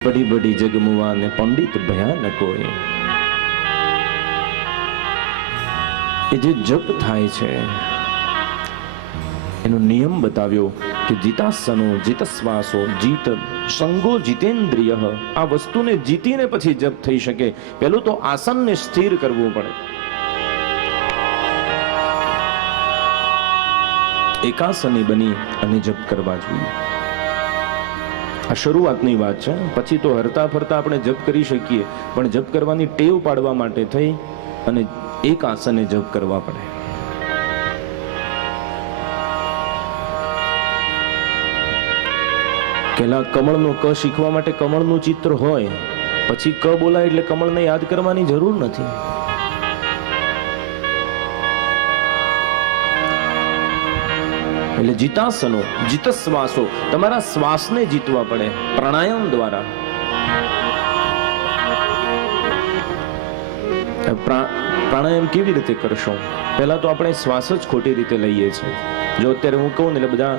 बड़ी बड़ी जगमुआ ने पंडित भयानकोए। એ જે જપ થાય છે એનો નિયમ બતાવ્યો કે જીતાસનો જીતશ્વાસો જીત સંગો જીતેન્દ્રિય, આ વસ્તુને જીતીને પછી જપ થઈ શકે. પહેલું તો આસનને સ્થિર કરવું પડે. એકાસની બની અને જપ કરવા જોઈએ. આ શરૂઆતની વાત છે. પછી તો હરતા ફરતા આપણે જપ કરી શકીએ, પણ જપ કરવાની ટેવ પાડવા માટે થઈ અને એક આસને જપ કરવા પડે. પેલા કમળનો ક શીખવા માટે કમળનું ચિત્ર હોય, પછી ક બોલાય એટલે કમળને યાદ કરવાની જરૂર નથી. એટલે જીતાસનો જીતશ્વાસો, તમારા શ્વાસને જીતવા પડે પ્રાણાયામ દ્વારા. પ્રાણાયામ કેવી રીતે કરશો? પહેલા તો આપણે શ્વાસ જ ખોટી રીતે લઈએ છીએ. જો અત્યારે હું કહું ને એટલે બધા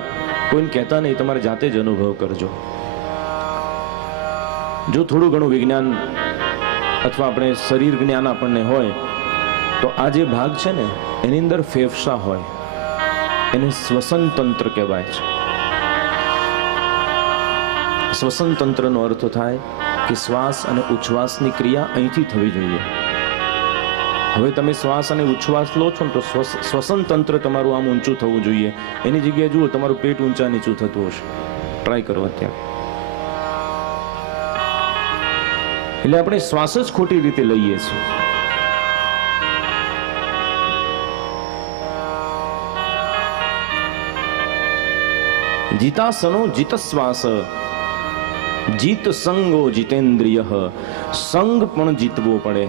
કોઈને કહેતા નહીં, તમારે જાતે જ અનુભવ કરજો. જો થોડું ઘણું વિજ્ઞાન અથવા આપણે શરીર જ્ઞાન આપણને હોય તો આ જે ભાગ છે ને એની અંદર ફેફસા હોય, એને શ્વસન તંત્ર કહેવાય છે. શ્વસન તંત્રનો અર્થ થાય કે શ્વાસ અને ઉચ્છ્વાસની ક્રિયા અહીંથી થવી જોઈએ. હવે તમે શ્વાસ અને ઉચ્છ્વાસ લો છો ને તો શ્વસન તંત્ર તમારું આમ ઊંચું થવું જોઈએ. એની જગ્યાએ જુઓ તમારું પેટ ઊંચા નીચું થતું હશે. ટ્રાય કરો અત્યારે. એટલે આપણે શ્વાસ જ ખોટી રીતે લઈએ છીએ. જીતાસનો જીતશ્વાસ જીત સંગો જીતેન્દ્રિય, સંગ પણ જીતવો પડે.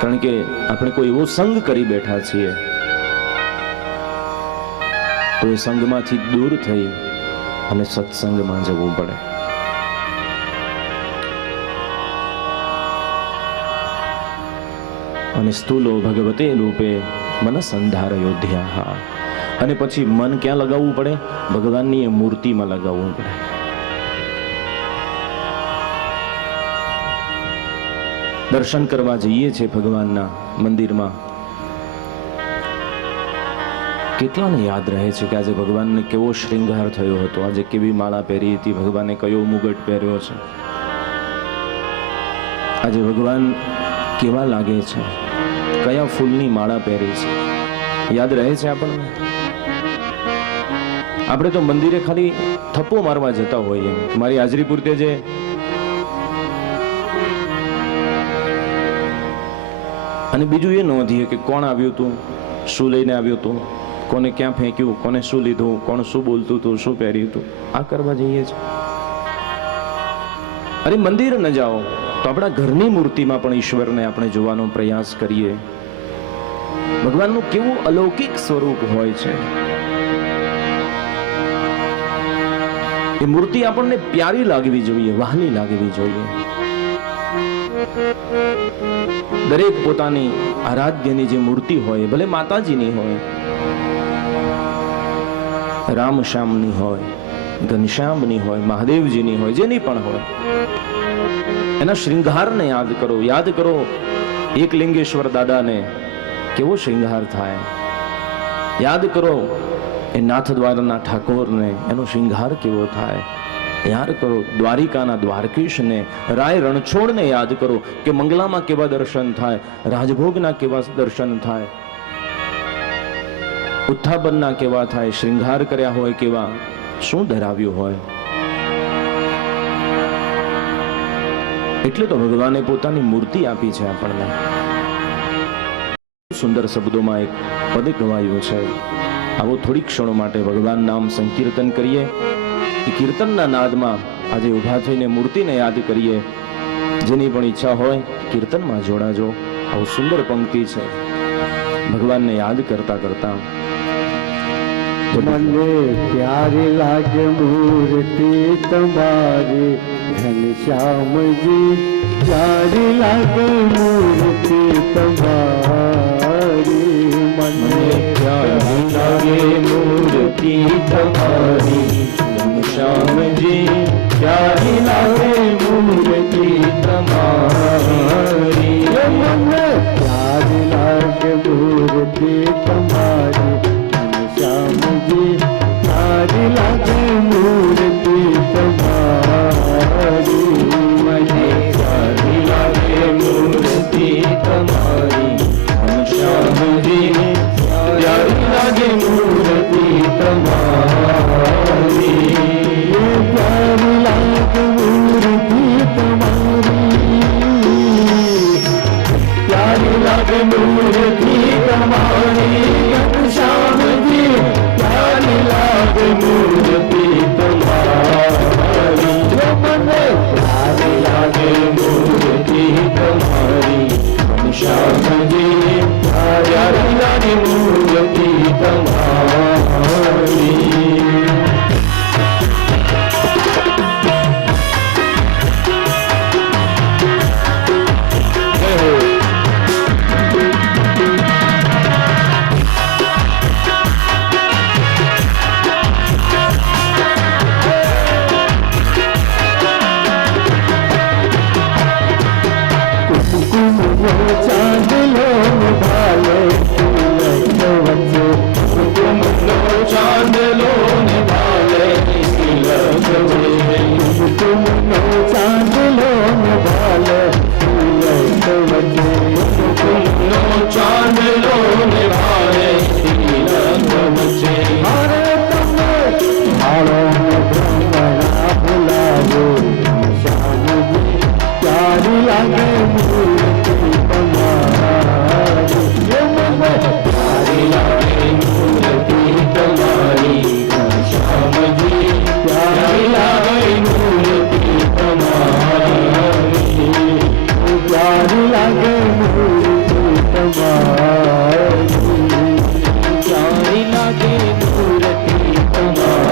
કારણ કે આપણે કોઈ એવો સંગ કરી બેઠા છીએ તો એ સંગમાંથી દૂર થઈ અને સત્સંગમાં જવું પડે. અને સ્થૂલો ભગવતે રૂપે મનસ અંધાર યોધ્યા, અને પછી મન ક્યાં લગાવવું પડે? ભગવાનની એ મૂર્તિમાં લગાવવું પડે. દર્શન કરવા જઈએ છીએ ભગવાનના મંદિરમાં, કેટલાને યાદ રહે છે કે આજે ભગવાનને કેવો શ્રૃંગાર થયો હતો, આજે કેવી માળા પહેરી હતી, ભગવાને કયો મુગટ પહેર્યો છે, આજે ભગવાન કેવા લાગે છે, કયા ફૂલની માળા પહેરી છે, યાદ રહે છે આપણને? આપણે તો મંદિરે ખાલી થપ્પો મારવા જતા હોઈએ. મારી હાજરી પૂરતે જે અને બીજું એ નોંધીએ કે કોણ આવ્યું હતું, શું લઈને આવ્યું હતું, કોને ક્યાં ફેંક્યું, કોને શું લીધું, કોણ શું બોલતું હતું, શું પહેર્યું હતું. આ કરવા જઈએ છીએ. અરે મંદિર ન જાઓ તો આપણા ઘરની મૂર્તિમાં પણ ઈશ્વરને આપણે જોવાનો પ્રયાસ કરીએ. ભગવાનનું કેવું અલૌકિક સ્વરૂપ હોય છે. એ મૂર્તિ આપણને પ્યારી લાગવી જોઈએ, વહાલી લાગવી જોઈએ. દરેક પોતાની આરાધ્યની જે મૂર્તિ હોય, ભલે માતાજીની હોય, રામ શ્યામની હોય, ઘનશ્યામની હોય, મહાદેવજીની હોય, જેની પણ હોય, એના શ્રૃંગારને યાદ કરો. યાદ કરો એકલિંગેશ્વર દાદાને કેવો શ્રૃંગાર થાય. યાદ કરો એ નાથદ્વારના ઠાકોરને, એનો શ્રૃંગાર કેવો થાય. યાદ કરો દ્વારિકાના દ્વારકેશને, રાય રણછોડને યાદ કરો કે મંગલામાં કેવા દર્શન થાય, રાજભોગના કેવા દર્શન થાય, ઉત્થાપનના કેવા થાય, શ્રૃંગાર કર્યા હોય કેવા, શું ધરાવ્યું હોય. એટલે તો ભગવાને પોતાની મૂર્તિ આપી છે આપણને. સુંદર શબ્દોમાં એક પદ ગવાયું છે. આવો થોડી ક્ષણો માટે ભગવાન નામ સંકીર્તન કરીએ. એ કીર્તનના નાદમાં આજે ઉભા થઈને મૂર્તિને યાદ કરીએ. જેની પણ ઈચ્છા હોય કીર્તનમાં જોડાજો. આવું સુંદર પંક્તિ છે. ભગવાનને યાદ કરતા કરતા મને પ્યારી લાગે મૂર્તિ તમારી, ઘનશ્યામજી પ્યારી લાગે મૂર્તિ તમારી. મને પ્યારી લાગે મૂર્તિ તમારી, घनश्याम जी प्यारी लागे मूर्ति तुम्हारी। मन प्यारी लागे मूर्ति तुम्हारी घनश्याम जी प्यारी लागे मूर्ति तुम्हारी। मुझे प्यारी लागे मूर्ति तुम्हारी घनश्याम जी प्यारी लागे मूर्ति तुम्हारी। प्यारी लागे मूर्ति तुम्हारी प्यारी लागे मूर्ति तुम्हारी घनश्याम जी प्यारी लागे मूर्ति तुम्हारी। मन प्यारी लागे मूर्ति तुम्हारी घनश्याम जी प्यारी लागे मूर्ति तुम्हारी। चांद लो भाले बच्चे तुम लो चांद लो निभाले तिलक बचे। तुम लो चांद लो भाले बच्चे तुम लो चांद लो निभाले तिलक बचे। हरे तुम हारों में ब्रह्मणा बुलाओ श्याम जी प्यारी लागे मूर्ति तुम्हारी। प्यारी लागे मूर्ति तुम्हारी घनश्याम जी प्यारी लागे मूर्ति तुम्हारी। प्यारी लागे मूर्ति तुम्हारी। प्यारी लागे मूर्ति तुम्हारी।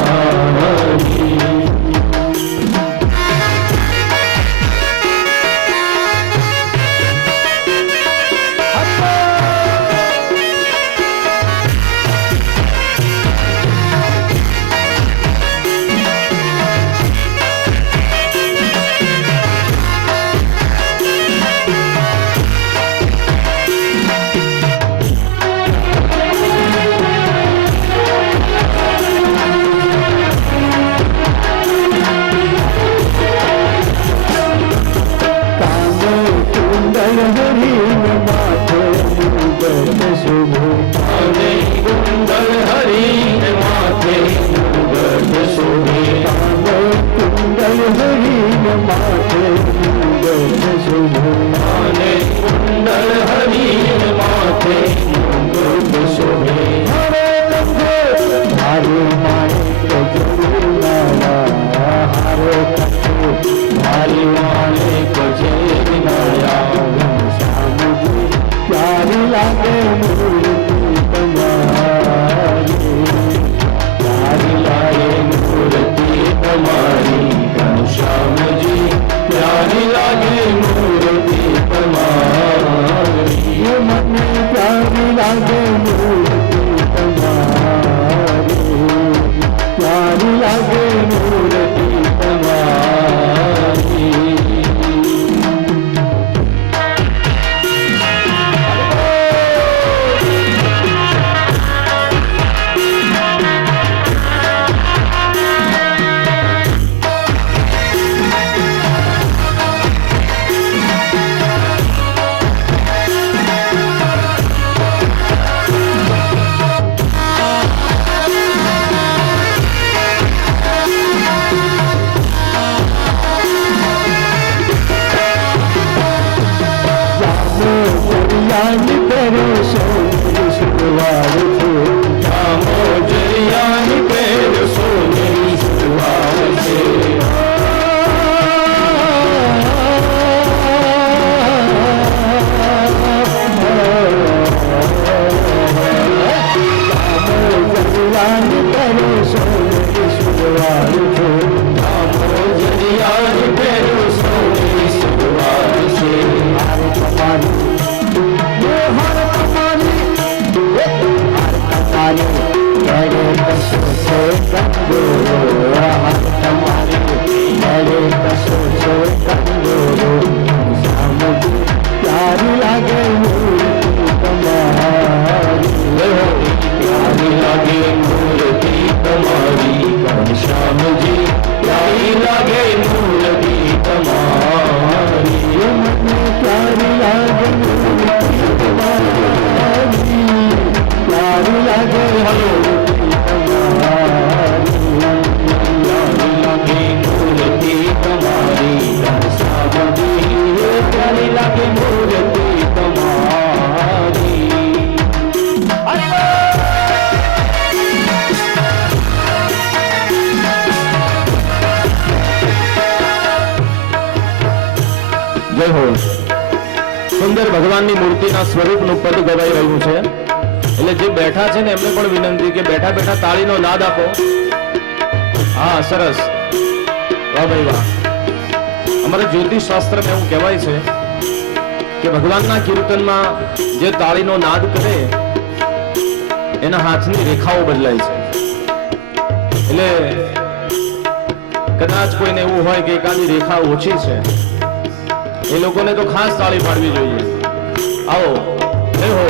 कुंडल हरि माथे मुगट शोभे। कुंडल हरि माथे मुगट शोभे। कुंडल हरि माथे मुगट शोभे। हरे कंठे हरे माणिक जरुलाया। हरे कंठे हरि मालिक जय विनाया। श्याम जी प्यारी लागे मूर्ति तुम्हारी। प्यारी लागे मूर्ति तुम्हारी घनश्याम जी प्यारी लागे मूर्ति तुम्हारी। मन प्यारी लागे मूर्ति तुम्हारी। प्यारी लागे मूर्ति तुम्हारी। जामो जरियानी पैर सोने सुवार से। જય હો. સુંદર ભગવાનની મૂર્તિના સ્વરૂપનું પદ ગવાઈ રહ્યું છે. એટલે જે બેઠા છે ને એમને પણ વિનંતી કે બેઠા બેઠા તાળીનો નાદ આપો. હા, સરસ, વાહ ભાઈ વાહ. અમારા જ્યોતિષ શાસ્ત્રમાં એવું કહેવાય છે કે ભગવાનના કીર્તનમાં જે તાળીનો નાદ કરે એના હાથની રેખાઓ બદલાય છે. એટલે કદાચ કોઈને એવું હોય કે એકાદી રેખા ઓછી છે, એ લોકોને તો ખાસ તાળી પાડવી જોઈએ. આવો, જય હો.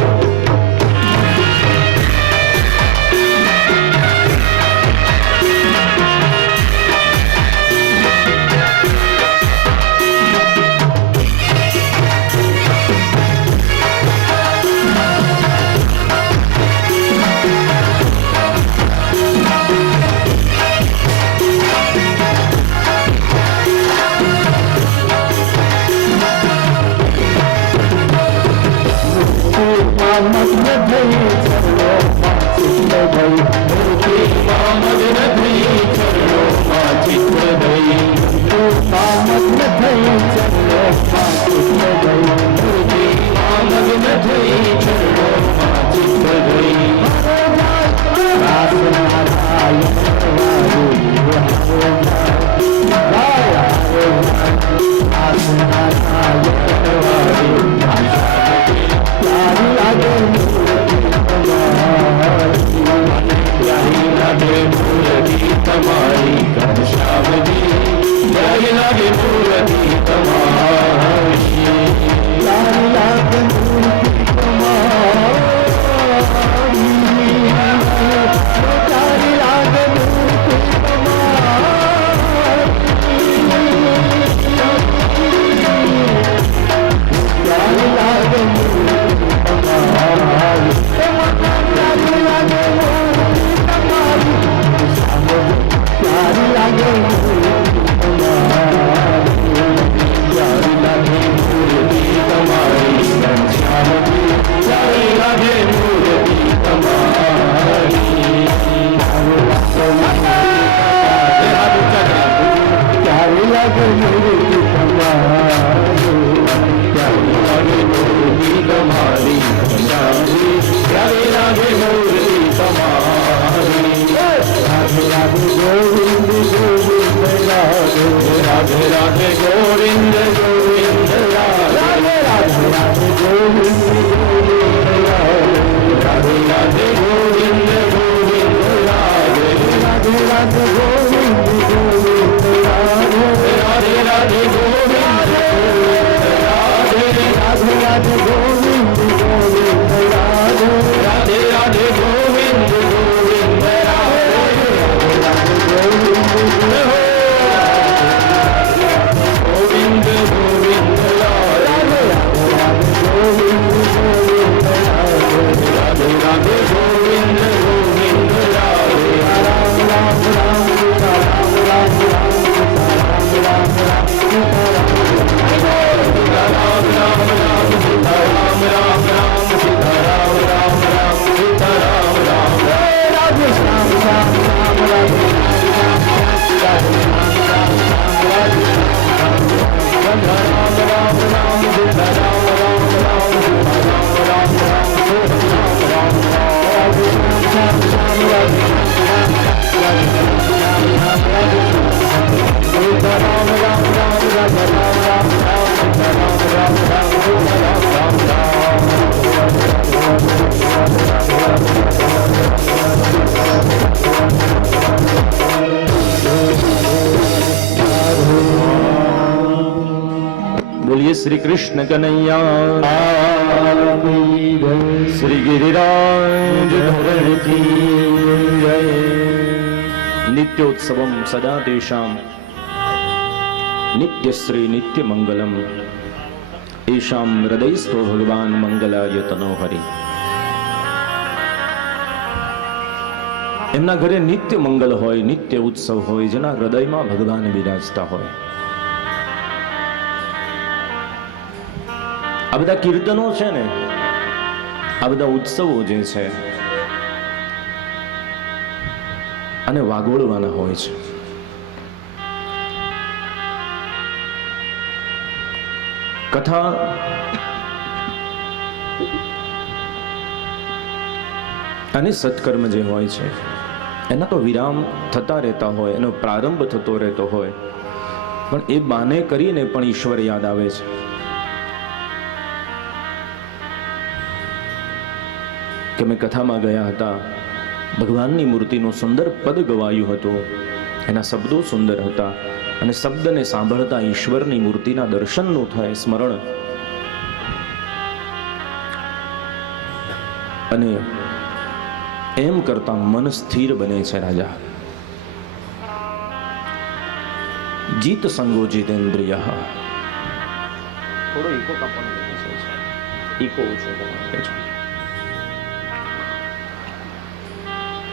बोलिए श्री कृष्ण कन्हैया, श्री गिरिराज धरण की जय. नित्योत्सवम सदा तेषाम नित्यश्री नित्य मंगलम एषाम हृदयस्थो भगवान मंगलाय तनो हरि. એમના ઘરે નિત્ય મંગલ હોય, નિત્ય ઉત્સવ હોય, જેના હૃદયમાં ભગવાન બિરાજતા હોય. આ બધા કીર્તનો છે ને, આ બધા ઉત્સવો જે છે અને વાગોળવાના હોય છે. કથા અને સત્કર્મ જે હોય છે એના તો વિરામ થતા રહેતા હોય, એનો પ્રારંભ થતો રહેતો હોય, પણ એ બાને કરીને પણ ઈશ્વર યાદ આવે છે. કે મેં કથામાં ગયા હતા, ભગવાનની મૂર્તિનું સુંદર પદ ગવાયું હતું, એના શબ્દો સુંદર હતા, અને શબ્દને સાંભળતા ઈશ્વરની મૂર્તિના દર્શનનું થાય સ્મરણ, અને એમ કરતા મન સ્થિર બને છે. રાજા જીત સંગો જીતેન્દ્રિય. થોડો ઈકો કાપવાનો છે, ઈકો ઓછો કરવાનો છે.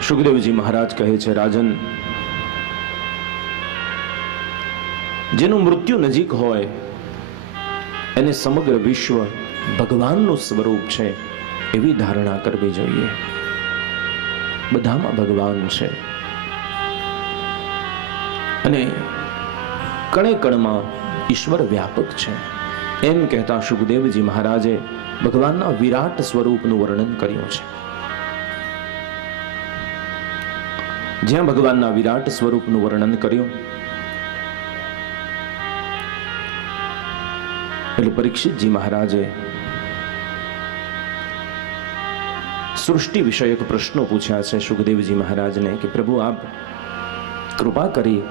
સુખદેવજી મહારાજ કહે છે, રાજન, જેનું મૃત્યુ નજીક હોય એને સમગ્ર વિશ્વ ભગવાનનું સ્વરૂપ છે એવી ધારણા કરવી જોઈએ. બધામાં ભગવાન છે, અને કણે કણમાં ઈશ્વર વ્યાપક છે. એમ કહેતા સુખદેવજી મહારાજે ભગવાનના વિરાટ સ્વરૂપનું વર્ણન કર્યું છે. જ્યાં ભગવાનના વિરાટ સ્વરૂપનું વર્ણન કર્યું એટલે પરીક્ષિતજી મહારાજે સૃષ્ટિ વિષયક પ્રશ્નો પૂછ્યા છે સુખદેવજી મહારાજને કે પ્રભુ આપ કૃપા કરી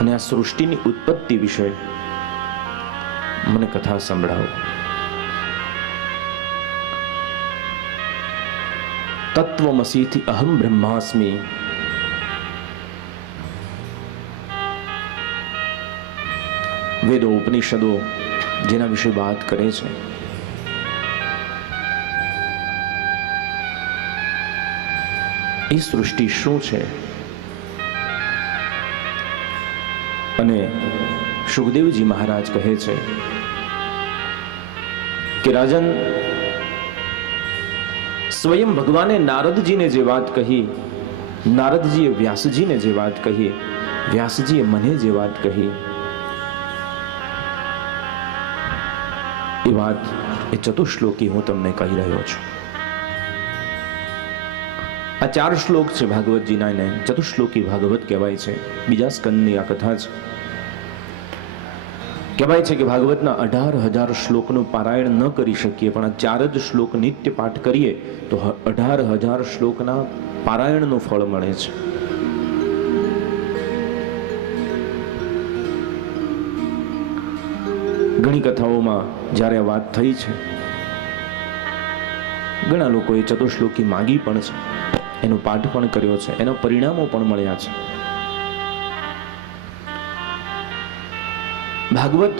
અને આ સૃષ્ટિની ઉત્પત્તિ વિશે મને કથા સંભળાવો. તત્વમસીથી અહમ બ્રહ્માસ્મિ, વેદો ઉપનિષદો જેના વિશે વાત કરે છે, એ સૃષ્ટિ શું છે? અને સુખદેવજી મહારાજ કહે છે કે રાજન, સ્વયં ભગવાને નારદજીને જે વાત કહી, નારદજીએ વ્યાસજીને જે વાત કહી, વ્યાસજીએ મને જે વાત કહી, એ વાત એ ચતુશ્લોકી હું તમને કહી રહ્યો છું. આ 4 શ્લોક છે ભાગવતજીના, એને ચતુશ્લોકી ભાગવત કહેવાય છે. બીજા સ્કંદની આ કથા છે. કહેવાય છે કે ભાગવતના 18,000 શ્લોકનું પારાયણ ન કરી શકીએ, પણ આ 4 જ શ્લોક નિત્ય પાઠ કરીએ તો 18,000 શ્લોકના પારાયણનું ફળ મળે છે. ઘણી કથાઓમાં જ્યારે આ વાત થઈ છે, ઘણા લોકોએ ચતુશ્લોકી માંગી પણ છે, એનો પાઠ પણ કર્યો છે, એના પરિણામો પણ મળ્યા છે. ભાગવત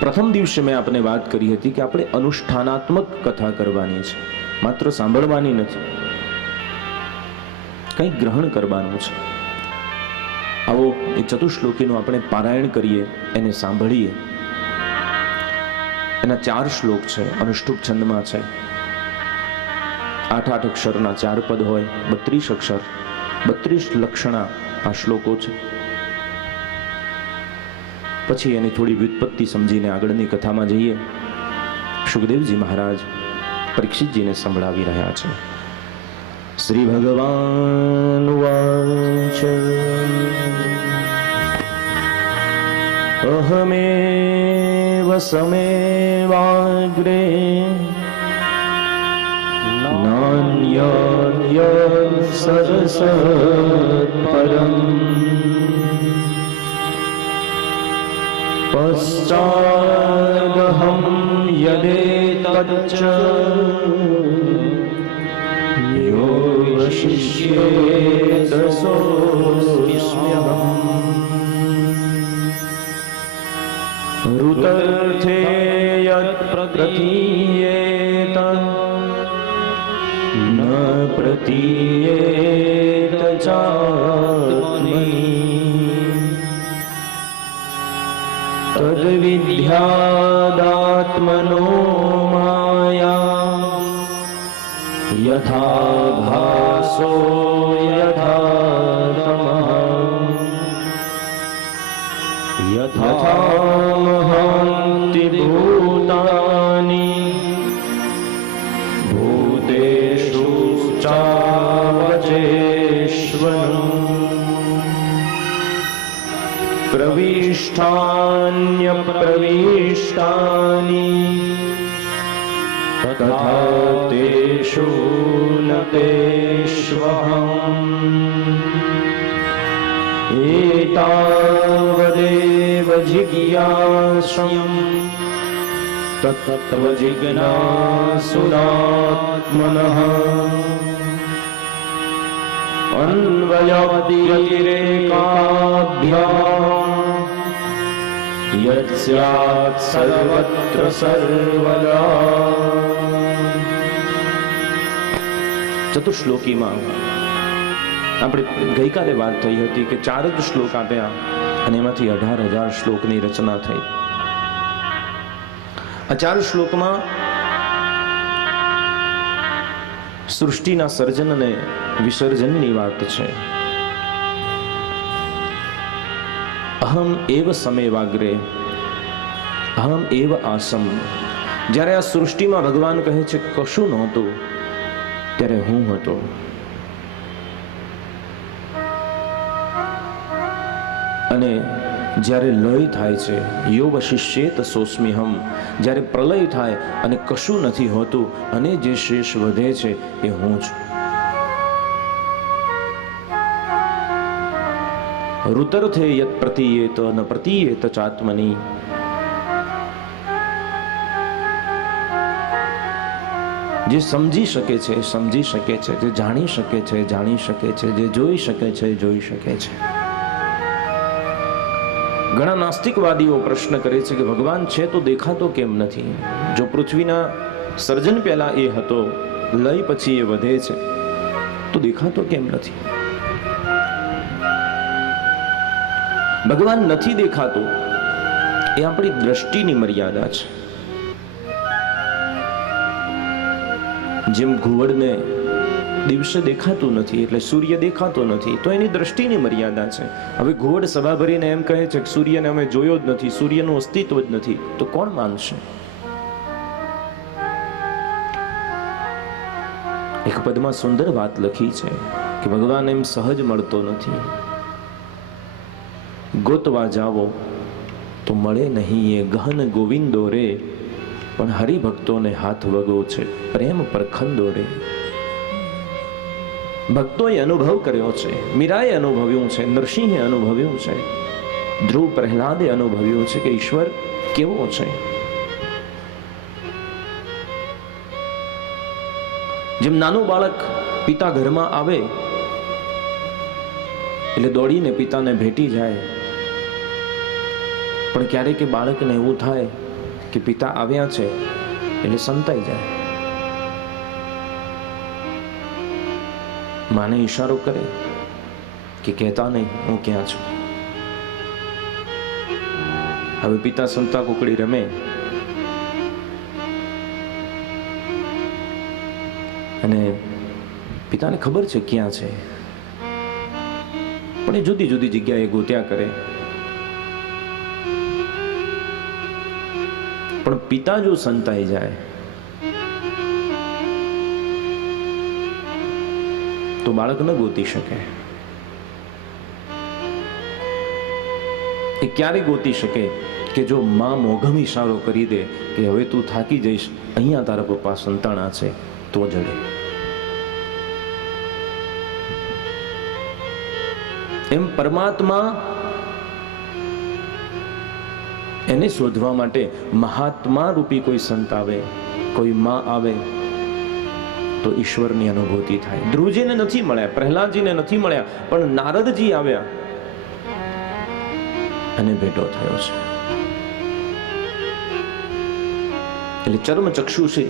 પ્રથમ દિવસે મેં આપને વાત કરી હતી કે આપણે અનુષ્ઠાનાત્મક કથા કરવાની છે, માત્ર સાંભળવાની નથી, કંઈક ગ્રહણ કરવાનું છે. આવો એ ચતુશ્લોકીનું આપણે પારાયણ કરીએ, એને સાંભળીએ. એના 4 શ્લોક છે, અનુષ્ટુપ છંદમાં છે. 8 અક્ષરના 4 પદ હોય, 32 અક્ષર, 32 લક્ષણા આ શ્લોકો છે. પછી એની થોડી વ્યુત્પત્તિ સમજીને આગળની કથામાં જઈએ. સુખદેવજી મહારાજ પરીક્ષિતજીને સંભળાવી રહ્યા છે. શ્રી ભગવાન વાચ અહમેવ સમેવાગ્રે નાન્યન્ય સરસત્પરમ પશ્ચાદહં યદેતચ્ચ યો વશિષ્યેત સોऽસ્મ્યહम् ઋતર્થે યત્ પ્રતીયેત ન પ્રતીયેત ચાત્મનિ તદ્વિદ્યાદાત્મનો માયા યથા ભાસો યથા તમઃ यथामहन्ति भूतानि भूतेषु चावचेष्वन् प्रविष्टान्यप्रविष्टानि तथा तेषु न तेष्वहम् एतावदेव जिज्ञास्यम् तत्त्वजिज्ञासुनात्मनः अन्वयादिरतिरेकाभ्याम् यत् स्यात् सर्वत्र सर्वदा। ચતુશ્લોકીમાં આપણે ગઈકાલે વાત થઈ હતી કે 4 જ શ્લોક આપ્યા અને એમાંથી 18,000 શ્લોકની રચના થઈ. આ 4 શ્લોકમાં સૃષ્ટિના સર્જન અને વિસર્જનની વાત છે. અહમ એવ સમેવાગ્રે અહમ એવ આસમ. જ્યારે આ સૃષ્ટિમાં ભગવાન કહે છે કશું નહોતું ત્યારે હું હતો. અને જ્યારે લય થાય છે યો વશિષ્યેત સોસ્મ્યહમ, જ્યારે પ્રલય થાય અને કશું નથી હોતું અને જે શેષ વધે છે એ હું છું. ઋતર્થે યત પ્રતીયેત ન પ્રતીયેત ચાત્મની. જે સમજી શકે છે સમજી શકે છે, જે જાણી શકે છે જાણી શકે છે, જે જોઈ શકે છે જોઈ શકે છે. ઘણા નાસ્તિકવાદીઓ પ્રશ્ન કરે છે કે ભગવાન છે તો દેખાતો કેમ નથી? જો પૃથ્વીના સર્જન પહેલા એ હતો, લય પછી એ વધે છે, તો દેખાતો કેમ નથી? ભગવાન નથી દેખાતો એ આપણી દ્રષ્ટિની મર્યાદા છે. જેમ ઘુવડને દિવસે દેખાતું નથી એટલે સૂર્ય દેખાતો નથી, તો એની દ્રષ્ટિની મર્યાદા છે. હવે ઘુવડ સભા ભરીને એમ કહે છે કે સૂર્યને અમે જોયો જ નથી, સૂર્યનું અસ્તિત્વ જ નથી, તો કોણ માનશે? એક પદમાં સુંદર વાત લખી છે કે ભગવાન એમ સહજ મળતો નથી. ગોતવા જાવો તો મળે નહીં એ ગહન ગોવિંદો રે, પણ હરિભક્તોને હાથ વગો છે પ્રેમ પરખંદો રે. ભક્તોએ અનુભવ કર્યો છે, મીરાએ અનુભવ્યું છે, નરસિંહે અનુભવ્યું છે, ધ્રુવ પ્રહલાદે અનુભવ્યું છે કે ઈશ્વર કેવો છે. જેમ નાનું બાળક પિતા ઘરમાં આવે એટલે દોડીને પિતાને ભેટી જાય, પણ ક્યારેક બાળકને એવું થાય કે પિતા આવ્યા છે એટલે સંતાઈ જાય. માને ઈશારો કરે કે કહેતા નહીં હું ક્યાં છું. હવે પિતા સંતા કુકડી રમે અને પિતાને ખબર છે ક્યાં છે, પણ એ જુદી જુદી જગ્યાએ ગોત્યા કરે. પણ પિતા જો સંતાઈ જાય તો બાળક ન ગોતી શકે. એ ક્યારે ગોતી શકે કે જો માં મોઘમ ઈશારો કરી દે કે હવે તું થાકી જઈશ, અહીંયા તારા પપ્પા સંતાણા છે, તો જડે. એમ પરમાત્મા એને શોધવા માટે મહાત્મા રૂપી કોઈ સંત આવે, કોઈ માં આવે તો ઈશ્વરની અનુભૂતિ થાય. ધ્રુવજીને નથી મળ્યા, પ્રહલાદજીને નથી મળ્યા, પણ નારદજી આવ્યા અને ભેટો થયો છે. એટલે ચર્મ ચક્ષુષે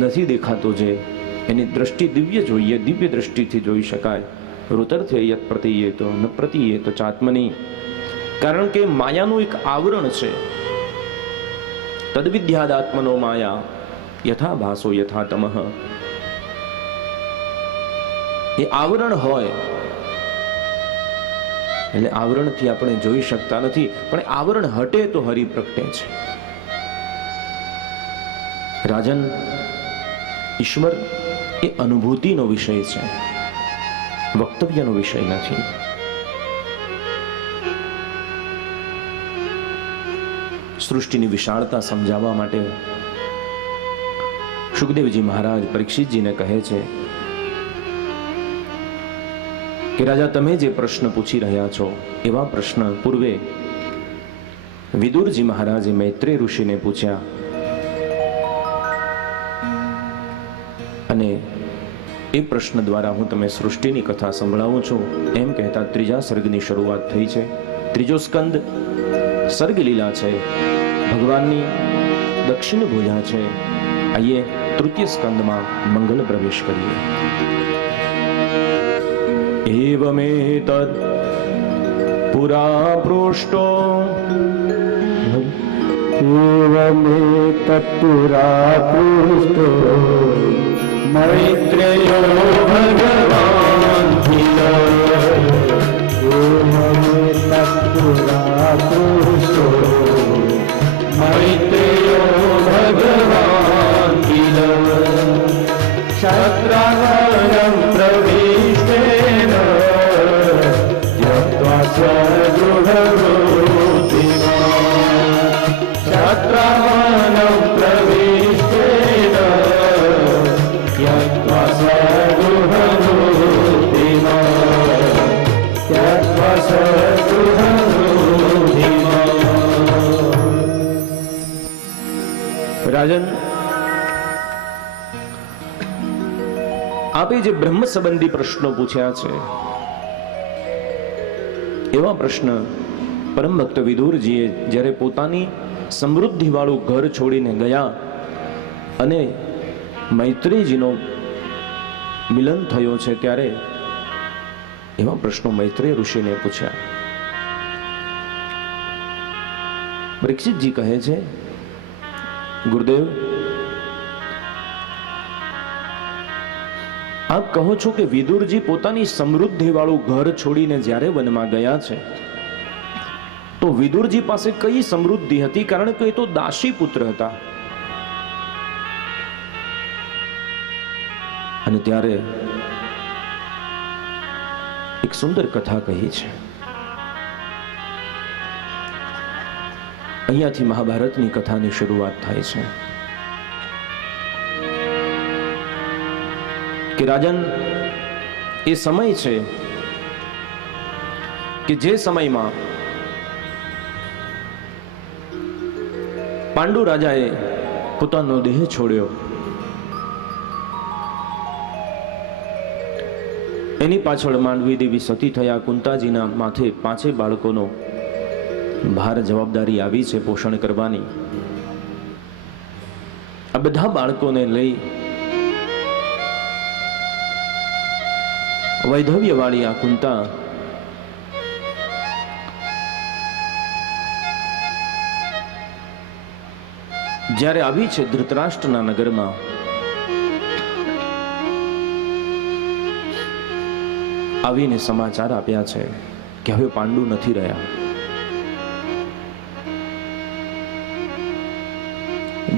નથી દેખાતો, જે એની દ્રષ્ટિ દિવ્ય જોઈએ, દિવ્ય દ્રષ્ટિથી જોઈ શકાય. ઋતર્થે યત પ્રતીયેતો ન પ્રતીયેતો ચાત્મની. કારણ કે માયાનું એક આવરણ છે. તદ્વિદ્યાદાત્મનો માયા યથા ભાસો યથા તમઃ. એ આવરણ હોય એટલે આવરણથી આપણે જોઈ શકતા નથી, પણ આવરણ હટે તો હરિ પ્રગટે છે. રાજન, ઈશ્વર એ અનુભૂતિનો વિષય છે, વક્તવ્યનો વિષય નથી. સૃષ્ટિની વિશાળતા સમજાવવા માટે સુખદેવજી મહારાજ પરીક્ષિતજીને કહે છે કે રાજા, તમે જે પ્રશ્ન પૂછી રહ્યા છો એવા પ્રશ્ન પૂર્વે વિદુરજી મહારાજે મૈત્રેય ઋષિને પૂછ્યા, અને એ પ્રશ્ન દ્વારા હું તમે સૃષ્ટિની કથા સંભળાવું છું. એમ કહેતા ત્રીજા સર્ગની શરૂઆત થઈ છે. ત્રીજો સ્કંદ સર્ગ લીલા છે, ભગવાનની દક્ષિણ ભુજા છે. આઈએ તૃતીય સ્કંદમાં મંગલ પ્રવેશ કરીએ. એવમેતદ પુરા પૃષ્ટો एवमेतत्पुरा पृष्टो મૈત્રેયો ભગવાન एवमेतत्पुरा पृष्टो મૈત્રેયો ભગવાન क्षत्रावरं प्रविष्टेन त्यक्त्वा स्वगृहवृत्तिमान् क्षत्रावरं प्रविष्टेन त्यक्त्वा स्वगृहवृत्तिमान् त्यक्त्वा स्वगृहवृत्तिमान्. રાજન, આપે જે બ્રહ્મ સંબંધી પ્રશ્નો પૂછ્યા છે એવા પ્રશ્ન પરમ ભક્ત વિદુરજીએ જ્યારે પોતાની સમૃદ્ધિ વાળું ઘર છોડીને ગયા અને મૈત્રેયજીનો મિલન થયો છે ત્યારે એવા પ્રશ્નો મૈત્રેય ઋષિને પૂછ્યા. પરીક્ષિતજી કહે છે, ગુરુદેવ, આપ કહો છો કે વિદુરજી પોતાની સમૃદ્ધિ વાળું ઘર છોડીને જ્યારે વનમાં ગયા છે તો વિદુરજી પાસે કઈ સમૃદ્ધિ હતી? કારણ કે એ તો દાસી પુત્ર હતા. અને ત્યારે એક સુંદર કથા કહી છે. અહીંયાથી મહાભારતની કથાની શરૂઆત થાય છે કે રાજન, એ સમય છે કે જે સમયમાં પાંડુ રાજાએ પોતાનો દેહ છોડ્યો. એની પાછળ માંડવી દેવી સતી થયા. કુંતાજીના માથે 5 બાળકોનો ભાર જવાબદારી આવી છે પોષણ કરવાની. આ બધા બાળકોને લઈ વૈધવ્યવાળી આ કુંતા જ્યારે આવી છે ધૃતરાષ્ટ્રના નગરમાં, આવીને સમાચાર આપ્યા છે કે હવે પાંડુ નથી રહ્યા.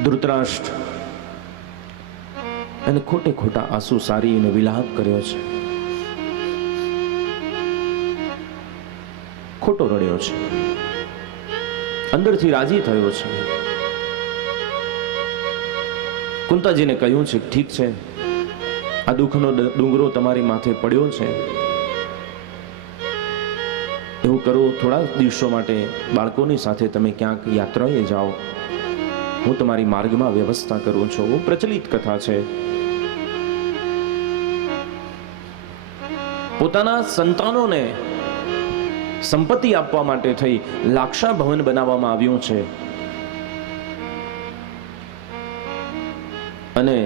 ધૃતરાષ્ટ્ર અને ખોટે ખોટા આંસુ સારીને વિલાપ કર્યો છે, ખોટો રડ્યો છે, અંદરથી રાજી થયો છે. કુંતાજીને કહ્યું છે, ઠીક છે, આ દુઃખનો ડુંગરો તમારી માથે પડ્યો છે, એવું કરો, થોડા દિવસો માટે બાળકોની સાથે તમે ક્યાંક યાત્રાએ જાઓ, હું તમારી માર્ગમાં વ્યવસ્થા કરું છું. બહુ પ્રચલિત કથા છે. પોતાના સંતાનોને સંપત્તિ આપવા માટે થઈ લાક્ષા ભવન બનાવવામાં આવ્યું છે અને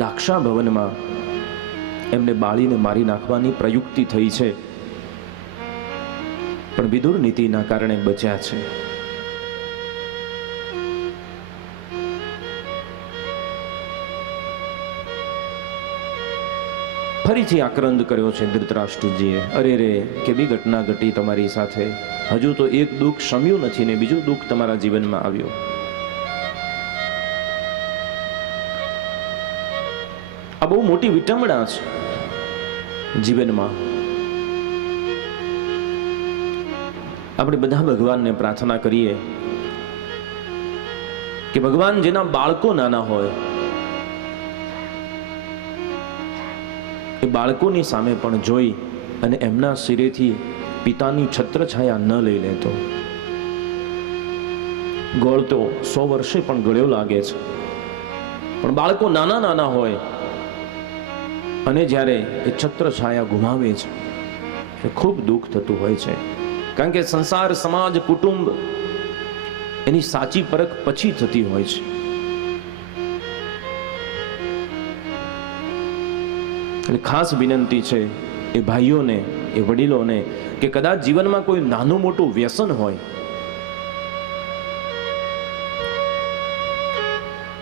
લાક્ષા ભવનમાં એમને બાળીને મારી નાખવાની પ્રયુક્તિ થઈ છે, પણ વિદુર નીતિના કારણે બચ્યા છે. ફરીથી આક્રંદ કર્યો છે ધૃતરાષ્ટ્રજીએ. અરે રે, કેવી ઘટના ઘટી તમારી સાથે. હજુ તો એક દુઃખ શમ્યું નથી ને બીજું દુઃખ તમારા જીવનમાં આવ્યું. આ બહુ મોટી વિટંબણા છે જીવનમાં. આપણે બધા ભગવાનને પ્રાર્થના કરીએ કે ભગવાન જેના બાળકો નાના હોય એ બાળકોની સામે પણ જોઈ અને એમના શિરેથી પિતાની છત્રછાયા ન લઈ લેતો. ગોળ તો 100 વર્ષે પણ ગળ્યો લાગે છે, પણ બાળકો નાના નાના હોય અને જ્યારે એ છત્રછાયા ગુમાવે છે એ ખૂબ દુઃખ થતું હોય છે. કારણ કે સંસાર, સમાજ, કુટુંબ એની સાચી પરખ પછી થતી હોય છે. એટલે ખાસ વિનંતી છે એ ભાઈઓને, એ વડીલોને કે કદાચ જીવનમાં કોઈ નાનું મોટું વ્યસન હોય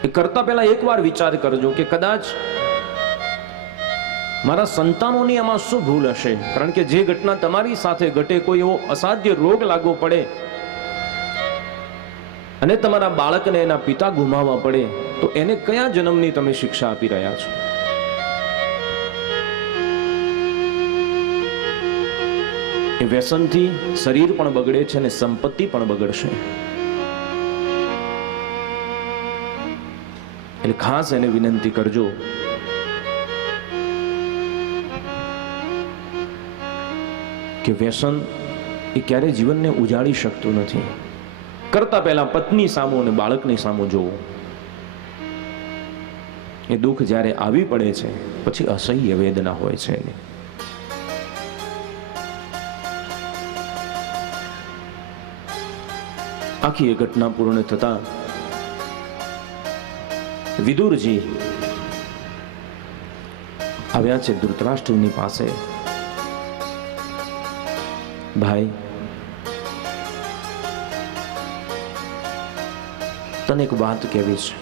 એ કરતા પહેલા એકવાર વિચાર કરજો કે કદાચ મારા સંતાનોની આમાં શું ભૂલ હશે. કારણ કે જે ઘટના તમારી સાથે ઘટે, કોઈ એવો અસાધ્ય રોગ લાગવો પડે અને તમારા બાળકને એના પિતા ગુમાવવા પડે તો એને કયા જન્મની તમે શિક્ષા આપી રહ્યા છો? એ વ્યસનથી શરીર પણ બગડે છે અને સંપત્તિ પણ બગડશે. એટલે ખાસ એને વિનંતી કરજો કે વ્યસન એ ક્યારે જીવનને ઉજાડી શકતું નથી. કરતા પહેલા પત્ની સામું અને બાળકની સામું જોવું. એ દુઃખ જ્યારે આવી પડે છે પછી અસહ્ય વેદના હોય છે. આખી એ ઘટના પૂર્ણ થતા વિદુરજી આવ્યા છે ધૃતરાષ્ટ્રની પાસે. ભાઈ, તને એક વાત કહેવી છે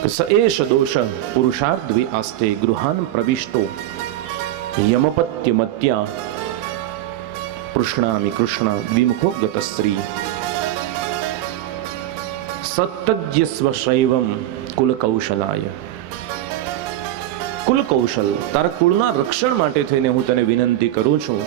કે સ એષ દોષ પુરુષાર્થ આસ્તે ગૃહાન પ્રવિષ્ટો યમપત્યમત્યા પૃષ્ણામિ કૃષ્ણ દ્વિમુખો ગત સ્ત્રી સત્તજ્યસ્વ શૈવમ કુલ કૌશલાય. કુલ કૌશલ, તારા કુળના રક્ષણ માટે થઈને હું તને વિનંતી કરું છું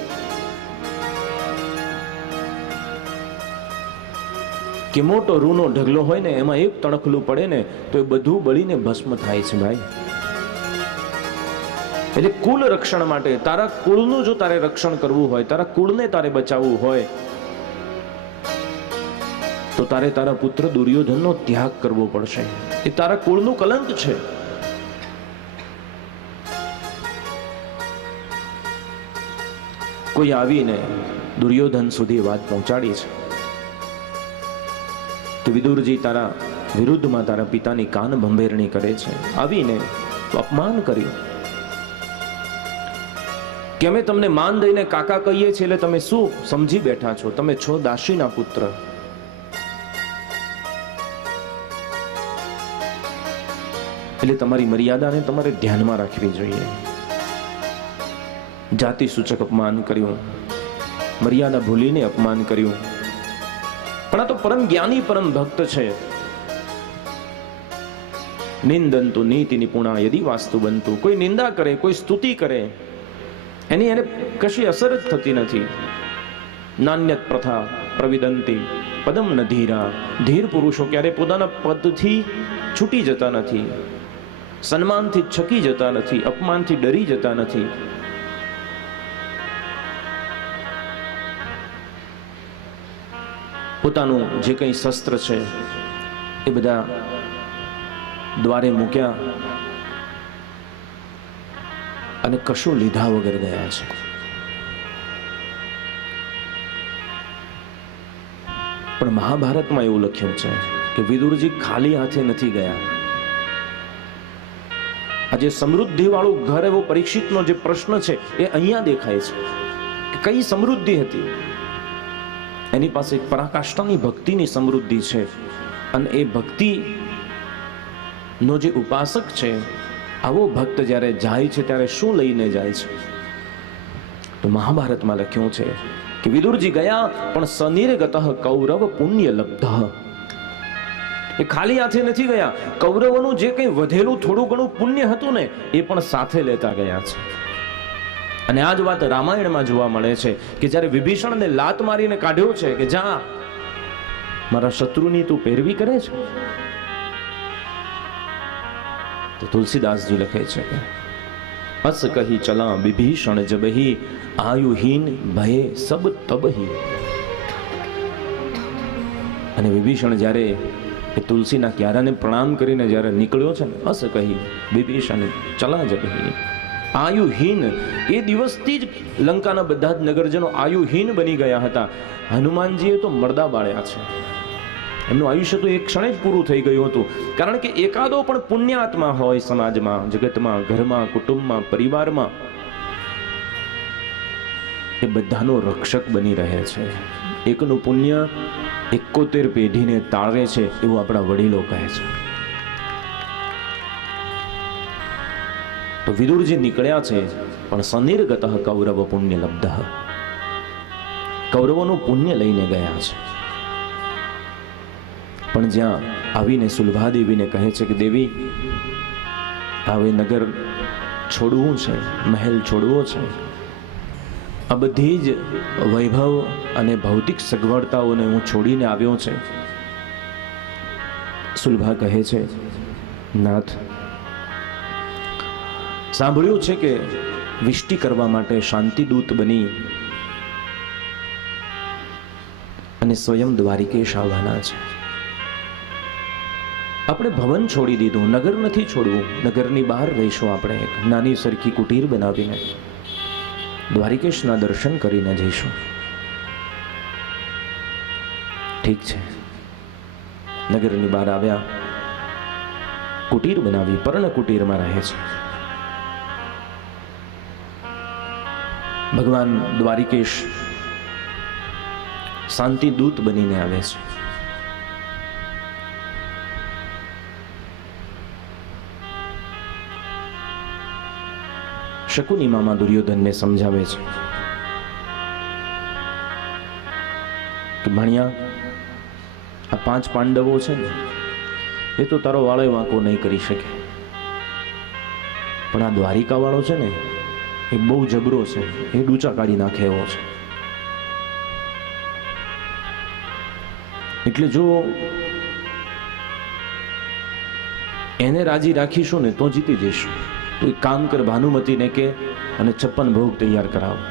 કે મોટો રૂનો ઢગલો હોય ને એમાં એક તણખલું પડે ને તો એ બધું બળીને ભસ્મ થાય છે ભાઈ. એટલે કુલ રક્ષણ માટે, તારા કુળનું જો તારે રક્ષણ કરવું હોય, તારા કુળને તારે બચાવવું હોય તો તારે તારા પુત્ર દુર્યોધનનો ત્યાગ કરવો પડશે. એ તારા કુળનું કલંક છે. કોઈ આવીને દુર્યોધન સુધી વાત પહોંચાડી છે તો વિદુરજી તારા વિરુદ્ધમાં તારા પિતાની કાન ભંભેરણી કરે છે. આવીને અપમાન કર્યું કે અમે તમને માન દઈને કાકા કહીએ છીએ એટલે તમે શું સમજી બેઠા છો? તમે છો દાસીના પુત્ર. એટલે તમારી મર્યાદાને તમારે ધ્યાનમાં રાખવી જોઈએ. જાતિ સૂચક અપમાન કર્યું, મર્યાદા ભૂલીને અપમાન કર્યું. પણ આ તો પરમ જ્ઞાની, પરમ ભક્ત છે. નિંદંતુ નીતિ નિપુણા યદિ વાસ્તુ બનતું. કોઈ નિંદા કરે, કોઈ સ્તુતિ કરે, એની એને કશી અસર જ થતી નથી. નાન્યત પ્રથા પ્રવિદંતી પદમ ન ધીરા. ધીર પુરુષો ક્યારે પોતાના પદથી છૂટી જતા નથી, સન્માનથી છકી જતા નથી, અપમાનથી ડરી જતા નથી. પોતાનું જે કંઈ શસ્ત્ર છે એ બધા દ્વારે મૂક્યા અને કશું લીધા વગર ગયા છે. પણ મહાભારતમાં એવું લખ્યું છે કે વિદુરજી ખાલી હાથે નથી ગયા. આજે સમૃદ્ધિ વાળું ઘર, એવો પરીક્ષિતનો જે પ્રશ્ન છે એ અહીંયા દેખાય છે કે કઈ સમૃદ્ધિ હતી. એની પાસે પરાકાષ્ઠાની ભક્તિની સમૃદ્ધિ છે અને એ ભક્તિ નો જે ઉપાસક છે આવો ભક્ત જ્યારે જાય છે ત્યારે શું લઈને જાય છે? તો મહાભારતમાં લખ્યું છે કે વિદુરજી ગયા પણ સનિર્ગતઃ કૌરવ પુણ્ય લબ્ધ. એ ખાલી હાથે નથી ગયા, કૌરવોનું જે કંઈ વધેલું થોડું ઘણું પુણ્ય હતું ને એ પણ સાથે લેતા ગયા છે. અને આ જ વાત રામાયણમાં જોવા મળે છે કે જ્યારે વિભીષણને લાત મારીને કાઢ્યો છે કે જા મારા શત્રુની તું પેરવી કરે છે, તો તુલસીદાસજી લખે છે કે અસ કહી ચલા વિભીષણ જબહી આયુહીન ભય સબ તબહી. અને વિભીષણ જ્યારે એ તુલસીના ક્યારાને પ્રણામ કરીને જ્યારે નીકળ્યો છે ને, અસ કહી વિભીષણ ચલા જબહી આયુહીન. એ દિવસથી જ લંકાના બધા જ નગરજનો આયુહીન બની ગયા હતા. હનુમાનજીએ તો મરદા બાળ્યા છે, એમનું આયુષ્ય તો એક ક્ષણે જ પૂરું થઈ ગયું હતું. કારણ કે એકાદો પણ પુણ્યાત્મા હોય સમાજમાં, જગતમાં, ઘરમાં, કુટુંબમાં, પરિવારમાં, એ બધાનો રક્ષક બની રહે છે. એકનું પુણ્ય 71 પેઢીને તાળવે છે એવું આપણા વડીલો કહે છે. તો વિદુરજી નીકળ્યા છે પણ સનિર્ગતઃ કૌરવ પુણ્ય લબ્ધ. કૌરવોનું પુણ્ય લઈને ગયા છે. પણ જ્યાં આવીને સુલભાદેવીને કહે છે કે દેવી હવે નગર છોડવું છે, મહેલ છોડવો છે, આ બધી જ વૈભવ અને ભૌતિક સગવડતાઓને હું છોડીને આવ્યો છે. સુલભા કહે છે નાથ, સાંભળ્યું છે કે વિષ્ટિ કરવા માટે શાંતિદૂત બની અને સ્વયં દ્વારિકેશ આવવાના છે. આપણે ભવન છોડી દીધું, નગર નથી છોડવું, નગરની બહાર રહીશું. આપણે એક નાની સરખી કુટીર બનાવીને દ્વારિકેશના દર્શન કરીને જઈશું. ઠીક છે. નગરની બહાર આવ્યા, કુટીર બનાવી, પર્ણ કુટીરમાં રહે છે. ભગવાન દ્વારિકેશ શાંતિ દૂત બનીને આવે છે. શકુની મામા દુર્યોધનને સમજાવે છે કે ભણ્યા, આ 5 પાંડવો છે ને એ તો તારો વાળો વાંકો નહીં કરી શકે, પણ આ દ્વારિકા વાળો છે ને એ બહુ જબરો છે, એ ડૂચા કાઢી નાખે એવો છે. એટલે જો એને રાજી રાખીશું ને તો જીતી જઈશું. તો એક કામ કર, ભાનુમતીને કે અને 56 ભોગ તૈયાર કરાવો.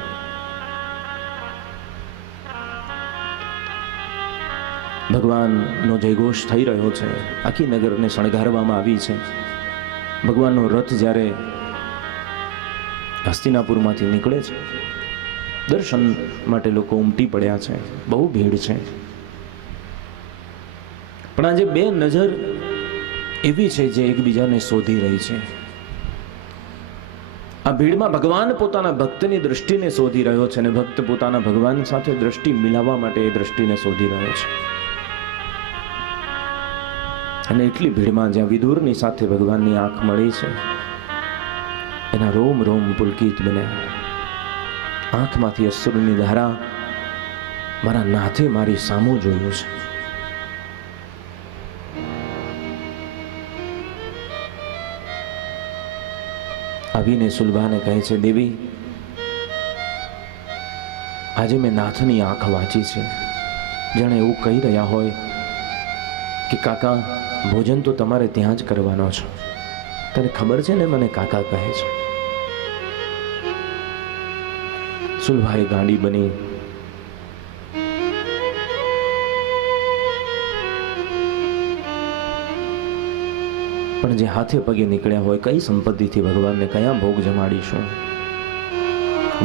ભગવાનનો જયઘોષ થઈ રહ્યો છે, આખી નગરને શણગારવામાં આવી છે. ભગવાનનો રથ જ્યારે હસ્તિનાપુરમાંથી નીકળે છે, દર્શન માટે લોકો ઉમટી પડ્યા છે, બહુ ભીડ છે. પણ આજે બે નજર એવી છે જે એકબીજાને શોધી રહી છે. આ ભીડમાં ભગવાન પોતાના ભક્તની દ્રષ્ટિને શોધી રહ્યો છે અને ભક્ત પોતાના ભગવાન સાથે દ્રષ્ટિ મિલાવવા માટે એ દ્રષ્ટિને શોધી રહ્યો છે. અને એટલી ભીડમાં જ્યાં વિદુરની સાથે ભગવાનની આંખ મળી છે, એના રોમ રોમ પુલકિત બન્યા. આંખમાંથી અશ્રુની ધારા મારા નાથે મારી સામું જોયું છે. આવીને સુલભાને કહે છે, દેવી આજે મેં નાથની આંખ વાંચી છે. જાણે એવું કહી રહ્યા હોય કે કાકા ભોજન તો તમારે ત્યાં જ કરવાનો છો. તને ખબર છે ને મને કાકા કહે છે. સુલભાએ ગાંડી બની પણ જે હાથે પગે નીકળ્યા હોય, કઈ સંપત્તિથી ભગવાનને કયા ભોગ જમાડીશું,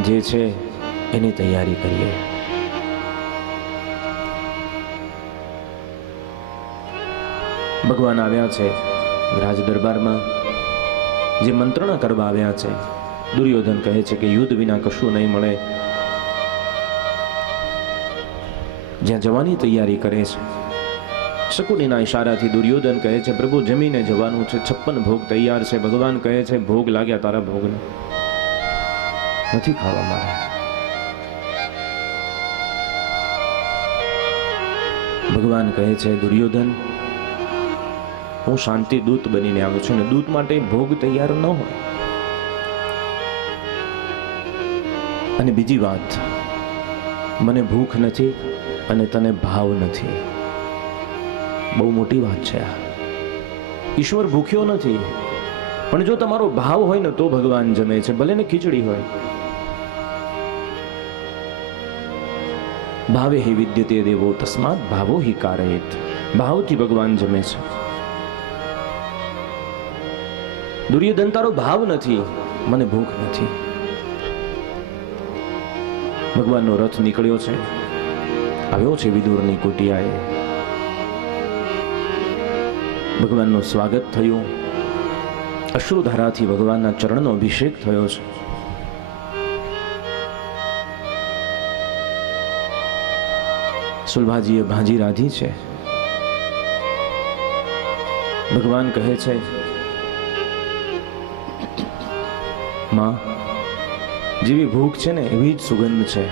જે છે એની તૈયારી કરીએ. ભગવાન આવ્યા છે રાજ દરબારમાં, જે મંત્રણા કરવા આવ્યા છે. દુર્યોધન કહે છે કે યુદ્ધ વિના કશું નહીં મળે. જ્યાં જવાની તૈયારી કરે છે શકુનીના ઈશારાથી દુર્યોધન કહે છે પ્રભુ જમીને જવાનું છે, 56 ભોગ તૈયાર છે. ભગવાન કહે છે ભોગ લાગ્યા તારા ભોગને, નથી ખાવા મારે. ભગવાન કહે છે દુર્યોધન, હું શાંતિ દૂત બનીને આવ્યો છું, ને દૂત માટે ભોગ તૈયાર ન હોય. અને બીજી વાત, મને ભૂખ નથી અને તને ભાવ નથી. બહુ મોટી વાત છે આ. ઈશ્વર ભૂખ્યો નથી, પણ જો તમારો ભાવ હોય ને તો ભગવાન જમે છે, ભલે ને ખીચડી હોય. ભાવે હિ વિદ્યતે દેવો તસ્માત ભાવો હિ કારયેત. ભાવથી ભગવાન જમે છે. દુર્યોધન તારો ભાવ નથી, મને ભૂખ નથી. ભગવાનનો રથ નીકળ્યો છે, આવ્યો છે વિદુરની કુટિયાએ. ભગવાનનું સ્વાગત થયું, અશ્રુધારાથી ભગવાનના ચરણનો અભિષેક થયો છે. સુલભાજીએ ભાંજી રાધી છે. ભગવાન કહે છે માં, જેવી ભૂખ છે ને એવી જ સુગંધ છે.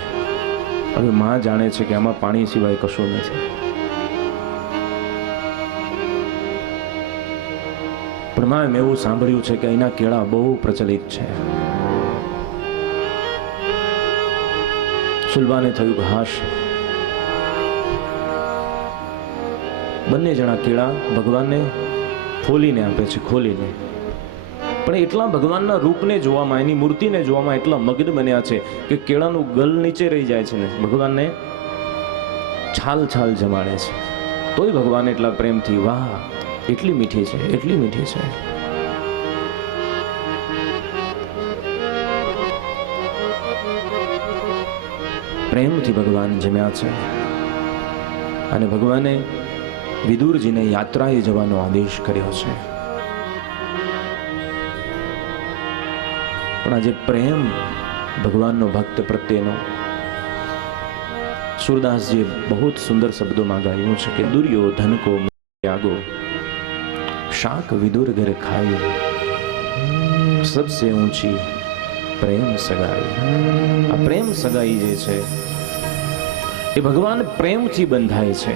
હવે માં જાણે છે કે આમાં પાણી સિવાય કશું નથી. પણ માં એમ એવું સાંભળ્યું છે કે અહીંના કેળા બહુ પ્રચલિત છે. સુલભાને થયું હાશ. બંને જણા કેળા ભગવાનને ફોલીને આપે છે, ખોલીને. પણ એટલા ભગવાનના રૂપને જોવામાં, એની મૂર્તિને જોવામાં એટલા મગ્ન બન્યા છે કે કેળાનું ગલ નીચે રહી જાય છે ને ભગવાનને છાલ છાલ જમાડે છે. તોય ભગવાન એટલા પ્રેમથી, વાહ એટલી મીઠી છે, એટલી મીઠી છે. પ્રેમથી ભગવાન જમ્યા છે. અને ભગવાને વિદુરજીને યાત્રાએ જવાનો આદેશ કર્યો છે. પણ આજે પ્રેમ ભગવાનનો ભક્ત પ્રત્યેનો, સુરદાસજીએ બહુ સુંદર શબ્દોમાં ગાયું છે કે દુર્યોધન કો ત્યાગો શાક વિદુર ઘર ખાઈ, સબસે ઊંચી પ્રેમ સગાઈ. આ પ્રેમ સગાઈ જે છે એ ભગવાન પ્રેમથી બંધાય છે,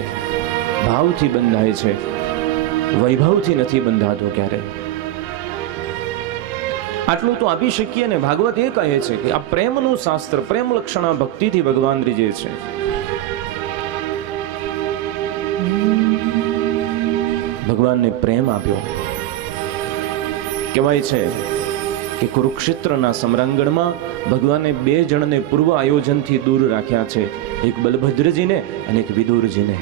ભાવથી બંધાય છે, વૈભવથી નથી બંધાતો ક્યારે. આટલું તો આપી શકીએ ને. ભાગવત એ કહે છે કે આ પ્રેમનું શાસ્ત્ર, પ્રેમ લક્ષણા ભક્તિથી ભગવાન રીજે છે. ભગવાનને પ્રેમ આપ્યો. કહેવાય છે કે કુરુક્ષેત્રના સમરાંગણમાં ભગવાને 2 જણને પૂર્વ આયોજનથી દૂર રાખ્યા છે, એક બલભદ્રજીને અને એક વિદુરજીને.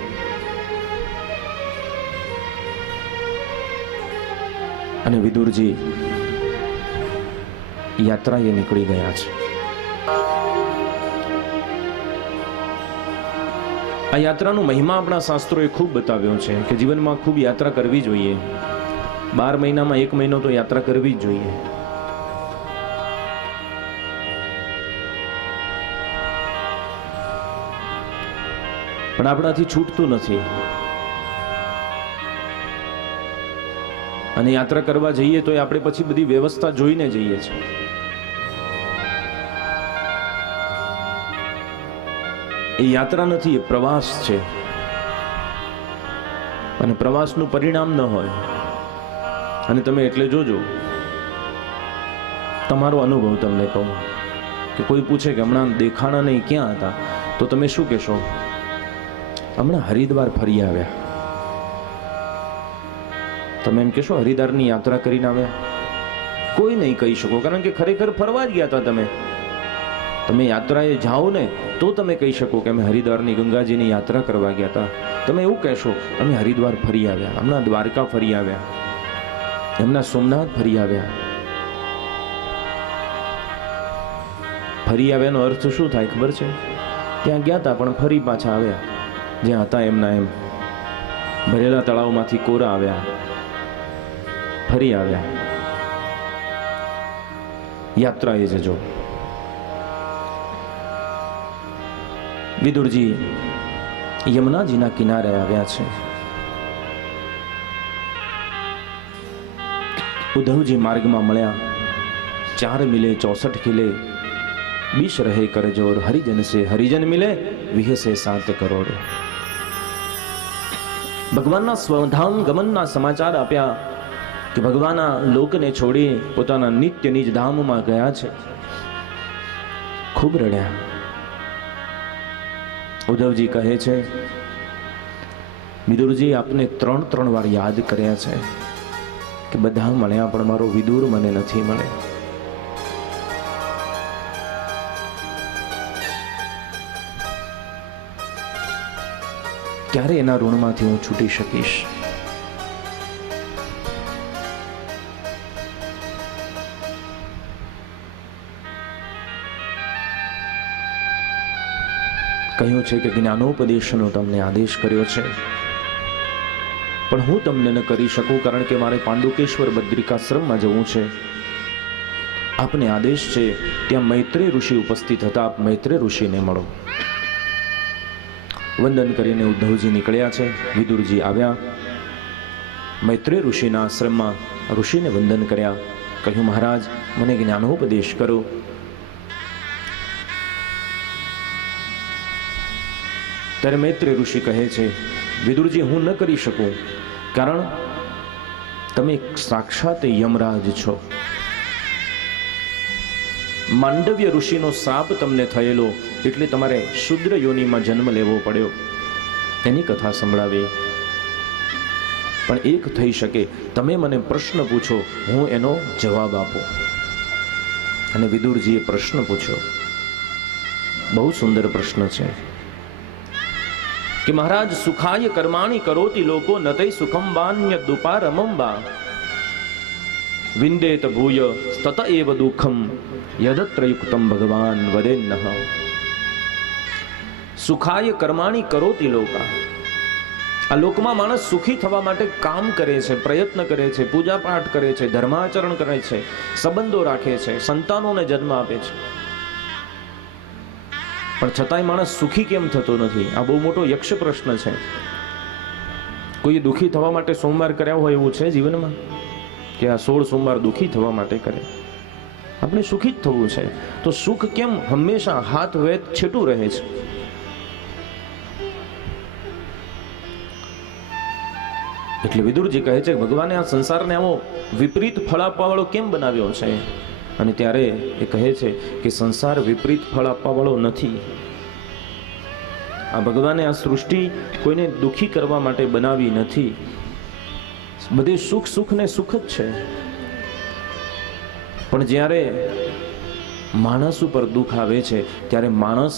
અને વિદુરજી યાત્રાએ નીકળી ગયા છે. આ યાત્રાનો મહિમા આપણા શાસ્ત્રોએ ખૂબ બતાવ્યો છે કે જીવનમાં ખૂબ યાત્રા કરવી જોઈએ. 12 મહિનામાં 1 મહિનો તો યાત્રા કરવી જ જોઈએ. પણ આપણાથી છૂટતું નથી. અને યાત્રા કરવા જઈએ તો આપણે પછી બધી વ્યવસ્થા જોઈને જઈએ છીએ. એ યાત્રા નથી, એ પ્રવાસ છે. અને પ્રવાસનું પરિણામ ન હોય. અને તમે એટલે જોજો, તમારો અનુભવ તમને કહું કે કોઈ પૂછે કે હમણાં દેખાણા નહીં, ક્યાં હતા, તો તમે શું કહેશો? હમણાં હરિદ્વાર ફરી આવ્યા. તમે એમ કહેશો હરિદ્વારની યાત્રા કરીને આવ્યા? કોઈ નહીં કહી શકો, કારણ કે ખરેખર ફરવા જ ગયા હતા. તમે યાત્રાએ જાઓ ને તો તમે કહી શકો કે અમે હરિદ્વારની ગંગાજીની યાત્રા કરવા ગયા હતા. તમે એવું કહેશો અમે હરિદ્વાર ફરી આવ્યા, હમણાં દ્વારકા ફરી આવ્યા, હમણાં સોમનાથ ફરી આવ્યા. ફરી આવ્યાનો અર્થ શું થાય ખબર છે? ત્યાં ગયા હતા પણ ફરી પાછા આવ્યા, જ્યાં હતા એમના એમ. ભરેલા તળાવમાંથી કોરા આવ્યા, ફરી આવ્યા. યાત્રાએ જજો. વિદુરજી યમુનાજીના કિનારે આવ્યા છે. ઉદ્ધવજી માર્ગમાં મળ્યા, 4 મિલે 64 ખિલે, બીસ રહે કરજોર, હરિજન સે હરિજન મિલે, વિહસે 7 કરોડ. ભગવાનના સ્વધામ ગમનના સમાચાર આપ્યા કે ભગવાનના લોકને છોડી પોતાના નિત્ય નિજ ધામમાં ગયા છે. ખૂબ રડ્યા. ઉદ્ધવજી કહે છે, વિદુરજી આપને 3 વાર યાદ કર્યા છે કે બધા મળ્યા પણ મારો વિદુર મને નથી મળે. ક્યારે એના ઋણમાંથી હું છૂટી શકીશ? કહ્યું છે કે જ્ઞાનોપદેશનો તમને આદેશ કર્યો છે, પણ હું તમને ન કરી શકું, કારણ કે મારે પાંડુકેશ્વર બદ્રિકાશ્રમમાં જવું છે. આપને આદેશ છે ત્યાં મૈત્રેય ઋષિ ઉપસ્થિત હતા, આપ મૈત્રેય ઋષિને મળો. વંદન કરીને ઉદ્ધવજી નીકળ્યા છે. વિદુરજી આવ્યા, મૈત્રેય ઋષિના આશ્રમમાં ઋષિને વંદન કર્યા. કહ્યું, મહારાજ મને જ્ઞાનોપદેશ કરો. ત્યારે મૈત્રેય ઋષિ કહે છે, વિદુરજી હું ન કરી શકું, કારણ તમે સાક્ષાત યમરાજ છો. માંડવ્ય ઋષિનો શ્રાપ તમને થયેલો, એટલે તમારે શુદ્ર યોનિમાં જન્મ લેવો પડ્યો. એની કથા સંભળાવી. પણ એક થઈ શકે, તમે મને પ્રશ્ન પૂછો, હું એનો જવાબ આપું. અને વિદુરજીએ પ્રશ્ન પૂછ્યો. બહુ સુંદર પ્રશ્ન છે કે મહારાજ, સુખાય કર્માણી કરોતિ લોકો નતૈ સુખમ વાન્ય દુપારમંબા વિંદેત ભૂય તત એવ દુઃખમ યદત્ર યુક્તમ ભગવાન વદેન્નઃ. સુખાય કર્માણી કરોતિ લોકા. આ લોકમાં માણસ સુખી થવા માટે કામ કરે છે, પ્રયત્ન કરે છે, પૂજા પાઠ કરે છે, ધર્માચરણ કરે છે, સંબંધો રાખે છે, સંતાનોને જન્મ આપે છે, પણ છતાંય માણસ સુખી કેમ થતો નથી? આ બહુ મોટો યક્ષ પ્રશ્ન છે. કોઈ દુઃખી થવા માટે સોમવાર કર્યા હોય એવું છે જીવનમાં કે આ 16 સોમવાર દુઃખી થવા માટે કરે? આપણે સુખી જ થવું છે, તો સુખ કેમ હંમેશા હાથ વેત છેટું રહે છે? એટલે વિદુરજી કહે છે કે ભગવાને આ સંસારને આવો વિપરીત ફળ આપવા વાળો કેમ બનાવ્યો છે? અને ત્યારે એ કહે છે કે સંસાર વિપરીત ફળ આપવા વાળો નથી. આ ભગવાને આ સૃષ્ટિ કોઈને દુઃખી કરવા માટે બનાવી નથી. બધે સુખ સુખ ને સુખ જ છે. પણ જ્યારે માણસ ઉપર દુઃખ આવે છે ત્યારે માણસ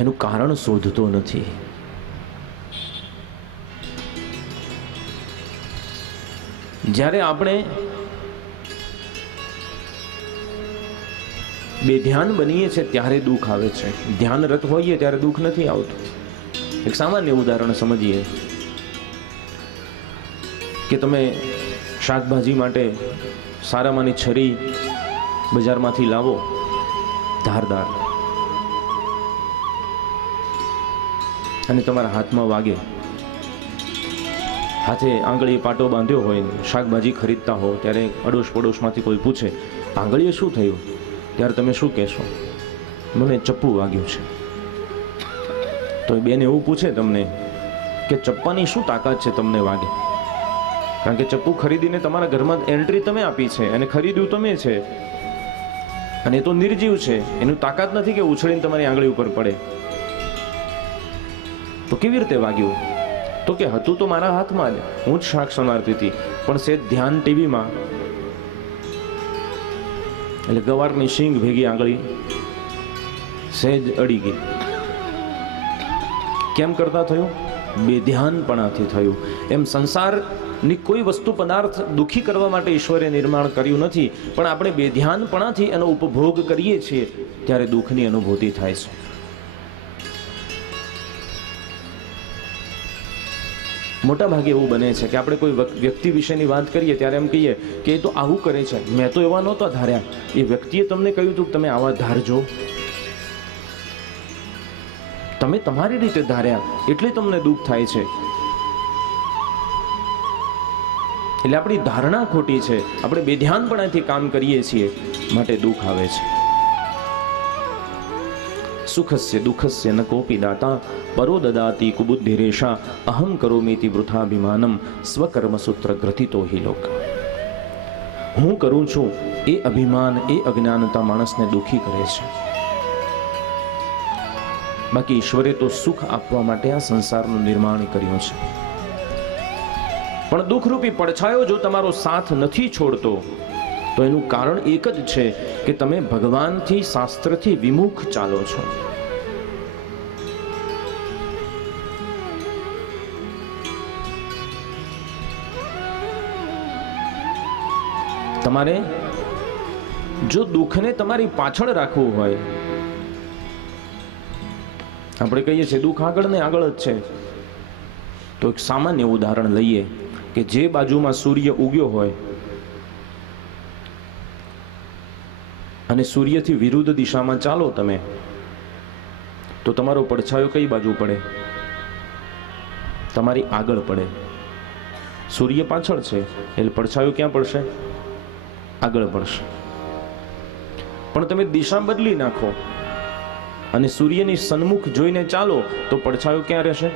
એનું કારણ શોધતો નથી. જ્યારે આપણે બેધ્યાન બનીએ છીએ ત્યારે દુઃખ આવે છે. ધ્યાનરત હોઈએ ત્યારે દુઃખ નથી આવતું. એક સામાન્ય ઉદાહરણ સમજીએ કે તમે શાકભાજી માટે સારામાંની છરી બજારમાંથી લાવો, ધારદાર, અને તમારા હાથમાં વાગે, હાથે આંગળીએ પાટો બાંધ્યો હોય, શાકભાજી ખરીદતા હો ત્યારે અડોશ પડોશમાંથી કોઈ પૂછે આંગળીએ શું થયું, ત્યારે તમે શું કહેશો? મને ચપ્પુ વાગ્યું છે. તો બેન એવું પૂછે તમને કે ચપ્પાની શું તાકાત છે તમને વાગે? કારણ કે ચપ્પુ ખરીદીને તમારા ઘરમાં એન્ટ્રી તમે આપી છે અને ખરીદ્યું તમે છે, અને એ તો નિર્જીવ છે, એનું તાકાત નથી કે ઉછળીને તમારી આંગળી ઉપર પડે. તો કેવી રીતે વાગ્યું? તો કે હતું તો મારા હાથમાં જ, હું જ શાક સમારતી હતી, પણ સેજ ધ્યાન ટીવીમાં, એટલે ગવારની શીંગ ભેગી આંગળી સહેજ અડી ગઈ. કેમ કરતા થયું? બેધ્યાનપણાથી થયું. એમ સંસારની કોઈ વસ્તુ પદાર્થ દુઃખી કરવા માટે ઈશ્વરે નિર્માણ કર્યું નથી, પણ આપણે બેધ્યાનપણાથી એનો ઉપભોગ કરીએ છીએ ત્યારે દુઃખની અનુભૂતિ થાય છે. મોટા ભાગે એવું બને છે કે આપણે કોઈ વ્યક્તિ વિશેની વાત કરીએ ત્યારે એમ કહીએ કે એ તો આવું કરે છે, મેં તો એવા નહોતા ધાર્યા. એ વ્યક્તિએ તમને કહ્યું હતું કે તમે આવા ધારજો, તમે તમારી રીતે ધાર્યા એટલે તમને દુઃખ થાય છે. એટલે આપણી ધારણા ખોટી છે, આપણે બેધ્યાનપણાથી કામ કરીએ છીએ, માટે દુઃખ આવે છે. સુખસ્ય દુઃખસ્ય ન કોપી દાતા પરો દદાતિ કુબુદ્ધિરેશા અહમ કરોમીતિ વૃથાભિમાનમ સ્વકર્મ સૂત્ર ગ્રથિતો હિ લોક. હું કરું છું એ અભિમાન, એ અજ્ઞાનતા માણસને દુઃખી કરે છે. બાકી ઈશ્વરે તો સુખ આપવા માટે આ સંસારનું નિર્માણ કર્યું છે. પણ દુઃખરૂપી પડછાયો જો તમારો સાથ નથી છોડતો તો એનું કારણ એક જ છે કે તમે ભગવાનથી, શાસ્ત્રથી વિમુખ ચાલો છો. તમારે જો દુઃખને તમારી પાછળ રાખવું હોય, આપણે કહીએ છીએ દુઃખ આગળ ને આગળ જ છે, તો એક સામાન્ય ઉદાહરણ લઈએ કે જે બાજુમાં સૂર્ય ઉગ્યો હોય અને સૂર્યથી વિરુદ્ધ દિશામાં ચાલો તમે, તો તમારો પડછાયો કઈ બાજુ પડે? તમારી આગળ પડે. સૂર્ય પાછળ છે એટલે પડછાયો ક્યાં પડશે? આગળ પડશે. પણ તમે દિશા બદલી નાખો અને સૂર્યની સન્મુખ જોઈને ચાલો તો પડછાયો ક્યાં રહેશે?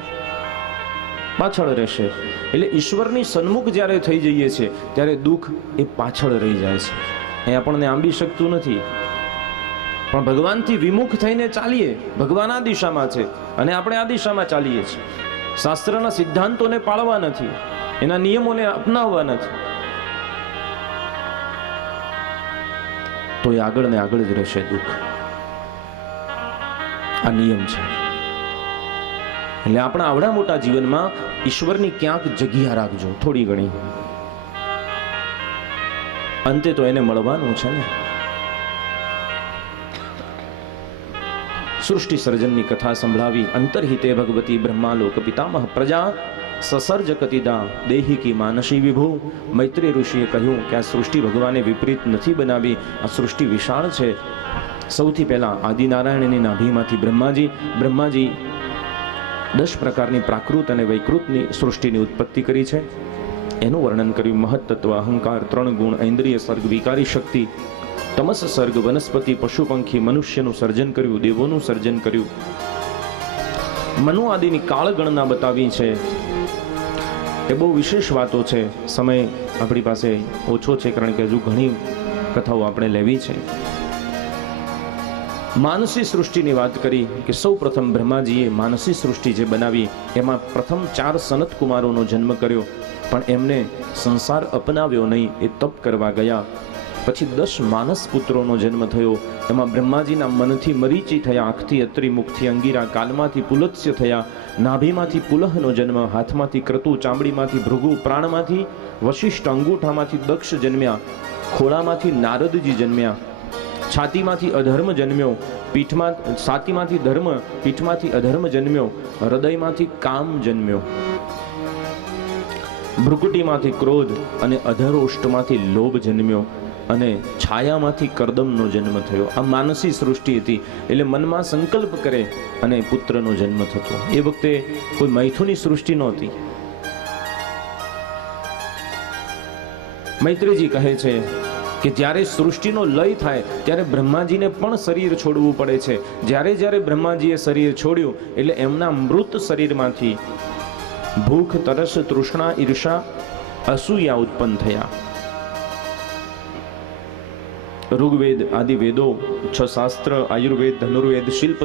પાછળ રહેશે. એટલે ઈશ્વરની સન્મુખ જ્યારે થઈ જઈએ છીએ ત્યારે દુઃખ એ પાછળ રહી જાય છે, એ આપણને આંબી શકતું નથી. પણ ભગવાનથી વિમુખ થઈને ચાલીએ, ભગવાન આ દિશામાં છે અને આપણે આ દિશામાં ચાલીએ છીએ. શાસ્ત્રના સિદ્ધાંતોને પાળવા નથી, એના નિયમોને અપનાવવા નથી, તો એ આગળ ને આગળ જ રહેશે દુઃખ. આ નિયમ છે. એટલે આપણા આવડા મોટા જીવનમાં ઈશ્વરની ક્યાંક જગ્યા રાખજો, થોડી ઘણી. અંતે તો એને મળવાનું છે ને. સૃષ્ટિ સર્જનની કથા સંભળાવી. અંતરહિતે ભગવતી બ્રહ્માલોક પિતામહ પ્રજા સસર્જ કતિદા દેહિકી માનસી વિભુ. મૈત્રી ઋષિએ કહ્યું કે આ સૃષ્ટિ ભગવાને વિપરીત નથી બનાવી, આ સૃષ્ટિ વિશાળ છે. સૌથી પહેલા આદિનારાયણની નાભીમાંથી બ્રહ્માજી 10 પ્રકારની પ્રાકૃત અને વૈકૃતની સૃષ્ટિની ઉત્પત્તિ કરી છે. એનું વર્ણન કર્યું. મહત્તત્વ, અહંકાર, 3 ગુણ, ઐન્દ્રિય સર્ગ, વિકારી શક્તિ, તમસ સર્ગ, વનસ્પતિ, પશુ પંખી, મનુષ્યનું સર્જન કર્યું, દેવોનું સર્જન કર્યું. મનુ આદિની કાળ ગણના બતાવી છે. એ બહુ વિશેષ વાતો છે. સમય આપણી પાસે ઓછો છે કારણ કે હજુ ઘણી કથાઓ આપણે લેવી છે. માનસી સૃષ્ટિની વાત કરી કે સૌ પ્રથમ બ્રહ્માજીએ માનસી સૃષ્ટિ જે બનાવી એમાં પ્રથમ 4 સનત કુમારોનો જન્મ કર્યો, પણ એમને સંસાર અપનાવ્યો નહીં, એ તપ કરવા ગયા. પછી 10 માનસ પુત્રોનો જન્મ થયો. એમાં બ્રહ્માજીના મનથી મરીચી થયા, આંખથી અત્રિ, મુખથી અંગીરા, કાનમાંથી પુલત્સ્ય થયા, નાભીમાંથી પુલહનો જન્મ, હાથમાંથી ક્રતુ, ચામડીમાંથી ભૃગુ, પ્રાણમાંથી વશિષ્ઠ, અંગૂઠામાંથી દક્ષ જન્મ્યા, ખોળામાંથી નારદજી જન્મ્યા, છાતીમાંથી અધર્મ જન્મ્યો, છાતીમાંથી ધર્મ, પીઠમાંથી અધર્મ જન્મ્યો, હૃદયમાંથી કામ જન્મ્યો, ભ્રુકુટીમાંથી ક્રોધ અને અધરોષ્ટમાંથી લોભ જન્મ્યો અને છાયામાંથી કરદમનો જન્મ થયો. આ માનસી સૃષ્ટિ હતી. એટલે મનમાં સંકલ્પ કરે અને પુત્રનો જન્મ થતો. એ વખતે કોઈ મૈથુની સૃષ્ટિ નહોતી. મૈત્રીજી કહે છે કે જ્યારે સૃષ્ટિનો લય થાય ત્યારે બ્રહ્માજીને પણ શરીર છોડવું પડે છે. જ્યારે બ્રહ્માજીએ શરીર છોડ્યું એટલે એમના મૃત શરીરમાંથી ભૂખ, તરસ, તૃષ્ણા, ઈર્ષા, અસૂયા ઉત્પન્ન થયા. ઋગ્વેદ આદિ વેદો, 6 શાસ્ત્ર, આયુર્વેદ, ધનુર્વેદ, શિલ્પ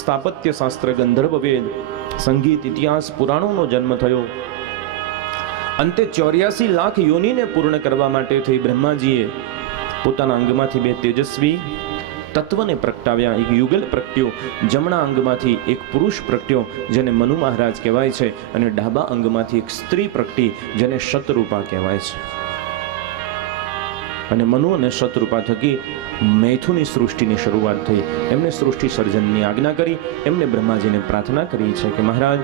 સ્થાપત્ય શાસ્ત્ર, ગંધર્વ વેદ, સંગીત, ઇતિહાસ, પુરાણોનો જન્મ થયો. અંતે 84 લાખ યોનિને પૂર્ણ કરવા માટે થઈ બ્રહ્માજીએ પોતાના અંગમાંથી 2 તેજસ્વી તત્વને પ્રગટાવ્યા. એક યુગલ પ્રગટ્યો, જમણા અંગમાંથી એક પુરુષ પ્રગટ્યો જેને મનુ મહારાજ કહેવાય છે, અને ડાબા અંગમાંથી એક સ્ત્રી પ્રગટી જેને શતરૂપા કહેવાય છે. અને મનુ અને શતરૂપા થકી મૈથુની સૃષ્ટિની શરૂઆત થઈ. એમને સૃષ્ટિ સર્જનની આજ્ઞા કરી. એમને બ્રહ્માજીને પ્રાર્થના કરી છે કે મહારાજ,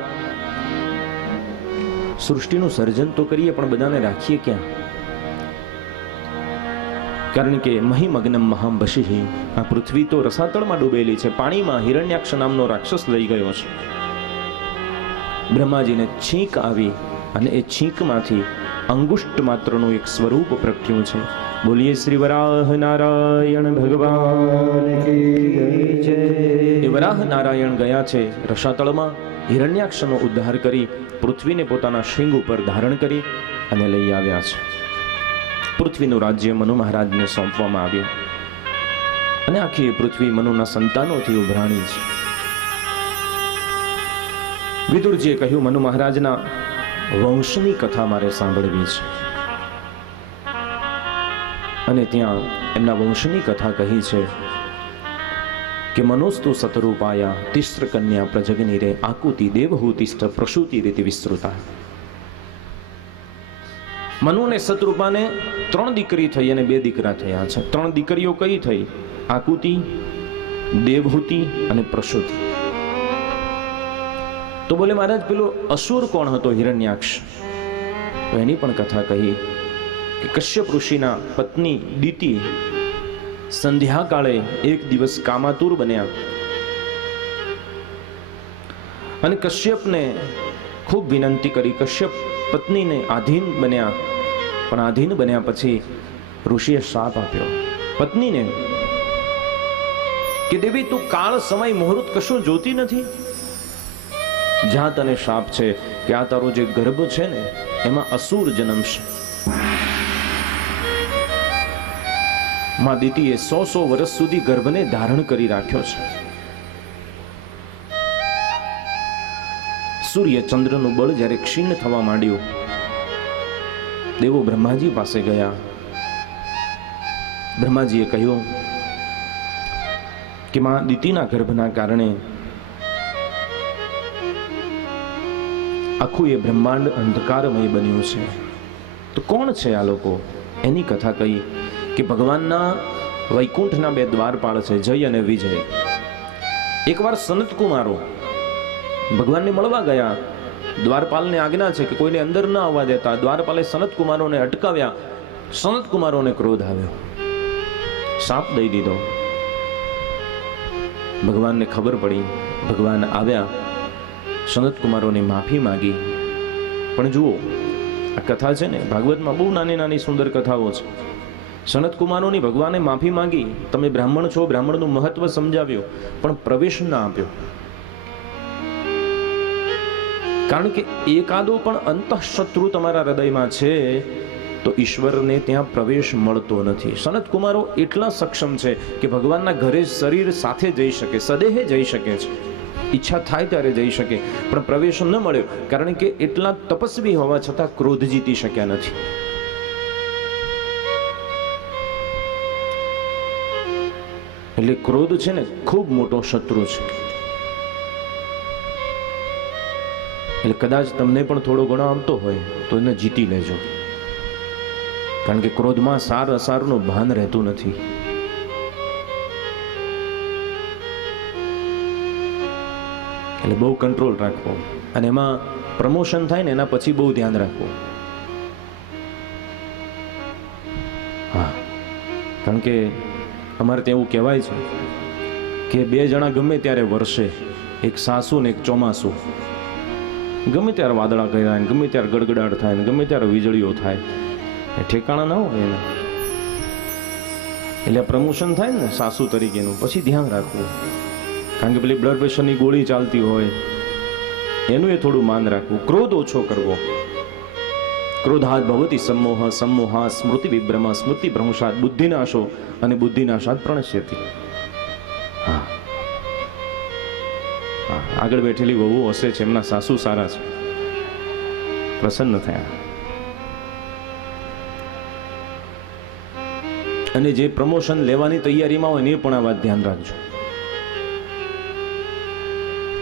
સૃષ્ટિનું સર્જન તો કરીએ પણ બધાને રાખીએ ક્યાં? કારણ કે મહિમગ્નમ મહાંબશિ, આ પૃથ્વી તો રસાતળમાં ડૂબેલી છે. પાણીમાં હિરણ્યાક્ષ નામનો રાક્ષસ લઈ ગયો છે. બ્રહ્માજીને છીંક આવી અને એ છીંકમાંથી અંગુષ્ટ માત્રનું એક સ્વરૂપ પ્રગટ્યું છે. બોલીએ શ્રી વરાહ નારાયણ ભગવાન કી જય. એ વરાહ નારાયણ ગયા છે રસાતળમાં, હિરણ્યાક્ષનો ઉદ્ધાર કરી પૃથ્વીને પોતાના શિંગ ઉપર ધારણ કરી અને લઈ આવ્યા છે. પૃથ્વીનું રાજ્ય મનુ મહારાજને સોંપવામાં આવ્યું અને આખી પૃથ્વી મનુના સંતાનોથી ઉભરાણી છે. વિદુરજીએ કહ્યું, મનુ મહારાજના વંશની કથા મારે સાંભળવી છે. અને ત્યાં એમના વંશની કથા કહી છે કે મનોસ્તુ સતરૂપાયા તિસ્ર કન્યા પ્રજગની રે આકુતિ દેવહૂતિષ્ઠ પ્રસૂતિ રીતિ વિસ્તૃતા. મનુને સતરૂપાને 3 દીકરી થઈ અને 2 દીકરા થયા છે. 3 દીકરીઓ કઈ થઈ? આકુતિ, દેવહૂતિ અને પ્રસૂતિ. તો બોલે મહારાજ, પેલો અસુર કોણ હતો? હિરણ્યાક્ષ. તો એની પણ કથા કહી કે કશ્યપ ઋષિના પત્ની દીતિ સંધ્યાકાળે એક દિવસ કામાતુર બન્યા અને કશ્યપને ખૂબ વિનંતી કરી. કશ્યપ પત્નીને આધીન બન્યા, પણ આધીન બન્યા પછી ઋષિએ શાપ આપ્યો પત્નીને કે દેવી, તું કાળ સમય મુહૂર્ત કશું જોતી નથી? જ્યાં તને શાપ છે કે આ તારો જે ગર્ભ છે ને એમાં અસુર જન્મશે. માં દીતીએ 100 વર્ષ સુધી ગર્ભને ધારણ કરી રાખ્યો છે. સૂર્ય ચંદ્રનું બળ જ્યારે ક્ષીણ થવા માંડ્યું, દેવો બ્રહ્માજી પાસે ગયા. બ્રહ્માજીએ કહ્યું કે માં દીતીના ગર્ભના કારણે આખું એ બ્રહ્માંડ અંધકારમય બન્યું છે. તો કોણ છે આ લોકો? એની કથા કહી કે ભગવાનના વૈકુંઠના 2 દ્વારપાળ છે, જય અને વિજય. એકવાર સનત કુમારો ભગવાનને મળવા ગયા. દ્વારપાલને આજ્ઞા છે કે કોઈને અંદર ન આવવા દેતા. દ્વારપાલે સનત કુમારોને અટકાવ્યા. સનત કુમારોને ક્રોધ આવ્યો, શાપ દઈ દીધો. ભગવાનને ખબર પડી, ભગવાન આવ્યા, સનત કુમારોની માફી માંગી. પણ જુઓ, આ કથા છે ને ભાગવતમાં બહુ નાની નાની સુંદર કથાઓ છે. સનત કુમારોની ભગવાને માફી માંગી, તમે બ્રાહ્મણ છો, બ્રાહ્મણનું મહત્વ સમજાવ્યું, પણ પ્રવેશ ના આપ્યો. કારણ કે એકાદો પણ અંતઃશત્રુ તમારા હૃદયમાં છે તો ઈશ્વરને ત્યાં પ્રવેશ મળતો નથી. સનત કુમારો એટલા સક્ષમ છે કે ભગવાનના ઘરે શરીર સાથે જઈ શકે, સદેહે જઈ શકે છે, ઈચ્છા થાય ત્યારે જઈ શકે, પણ પ્રવેશ ન મળ્યો કારણ કે એટલા તપસ્વી હોવા છતાં ક્રોધ જીતી શક્યા નથી. એટલે ક્રોધ છે ને ખૂબ મોટો શત્રુ છે. એટલે કદાચ તમને પણ થોડો ઘણો આવતો હોય તો એને જીતી લેજો, કારણ કે ક્રોધમાં સાર અસારનું ભાન રહેતું નથી. એટલે બહુ કંટ્રોલ રાખવો, અને એમાં પ્રમોશન થાય ને એના પછી બહુ ધ્યાન રાખવું. હા, કારણ કે અમારે ત્યાં એવું કહેવાય છે કે 2 જણા ગમે ત્યારે વરસે, એક સાસુ ને એક ચોમાસું. ગમે ત્યારે વાદળા કર્યા, ગમે ત્યારે ગડગડાટ થાય, ગમે ત્યારે વીજળીઓ થાય, એ ઠેકાણા ના હોય એના. એટલે પ્રમોશન થાય ને સાસુ તરીકેનું, પછી ધ્યાન રાખવું, કારણ કે પેલી બ્લડ પ્રેશરની ગોળી ચાલતી હોય એનું એ થોડું માન રાખવું. ક્રોધ ઓછો કરવો. ક્રોધાત ભવતી સમોહ, સમોહા સ્મૃતિ વિભ્રમ, સ્મૃતિ ભ્રંશાત બુદ્ધિનાશો, અને બુદ્ધિનાશાત પ્રણશ્યતિ. હા, આગળ બેઠેલી વહુ હશે છે, એમના સાસુ સારા છે, પ્રસન્ન થયા. અને જે પ્રમોશન લેવાની તૈયારીમાં હોય ને એ પણ આ વાત ધ્યાન રાખજો.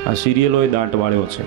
આ સિરિયલો એ દાંટ વાળ્યો છે.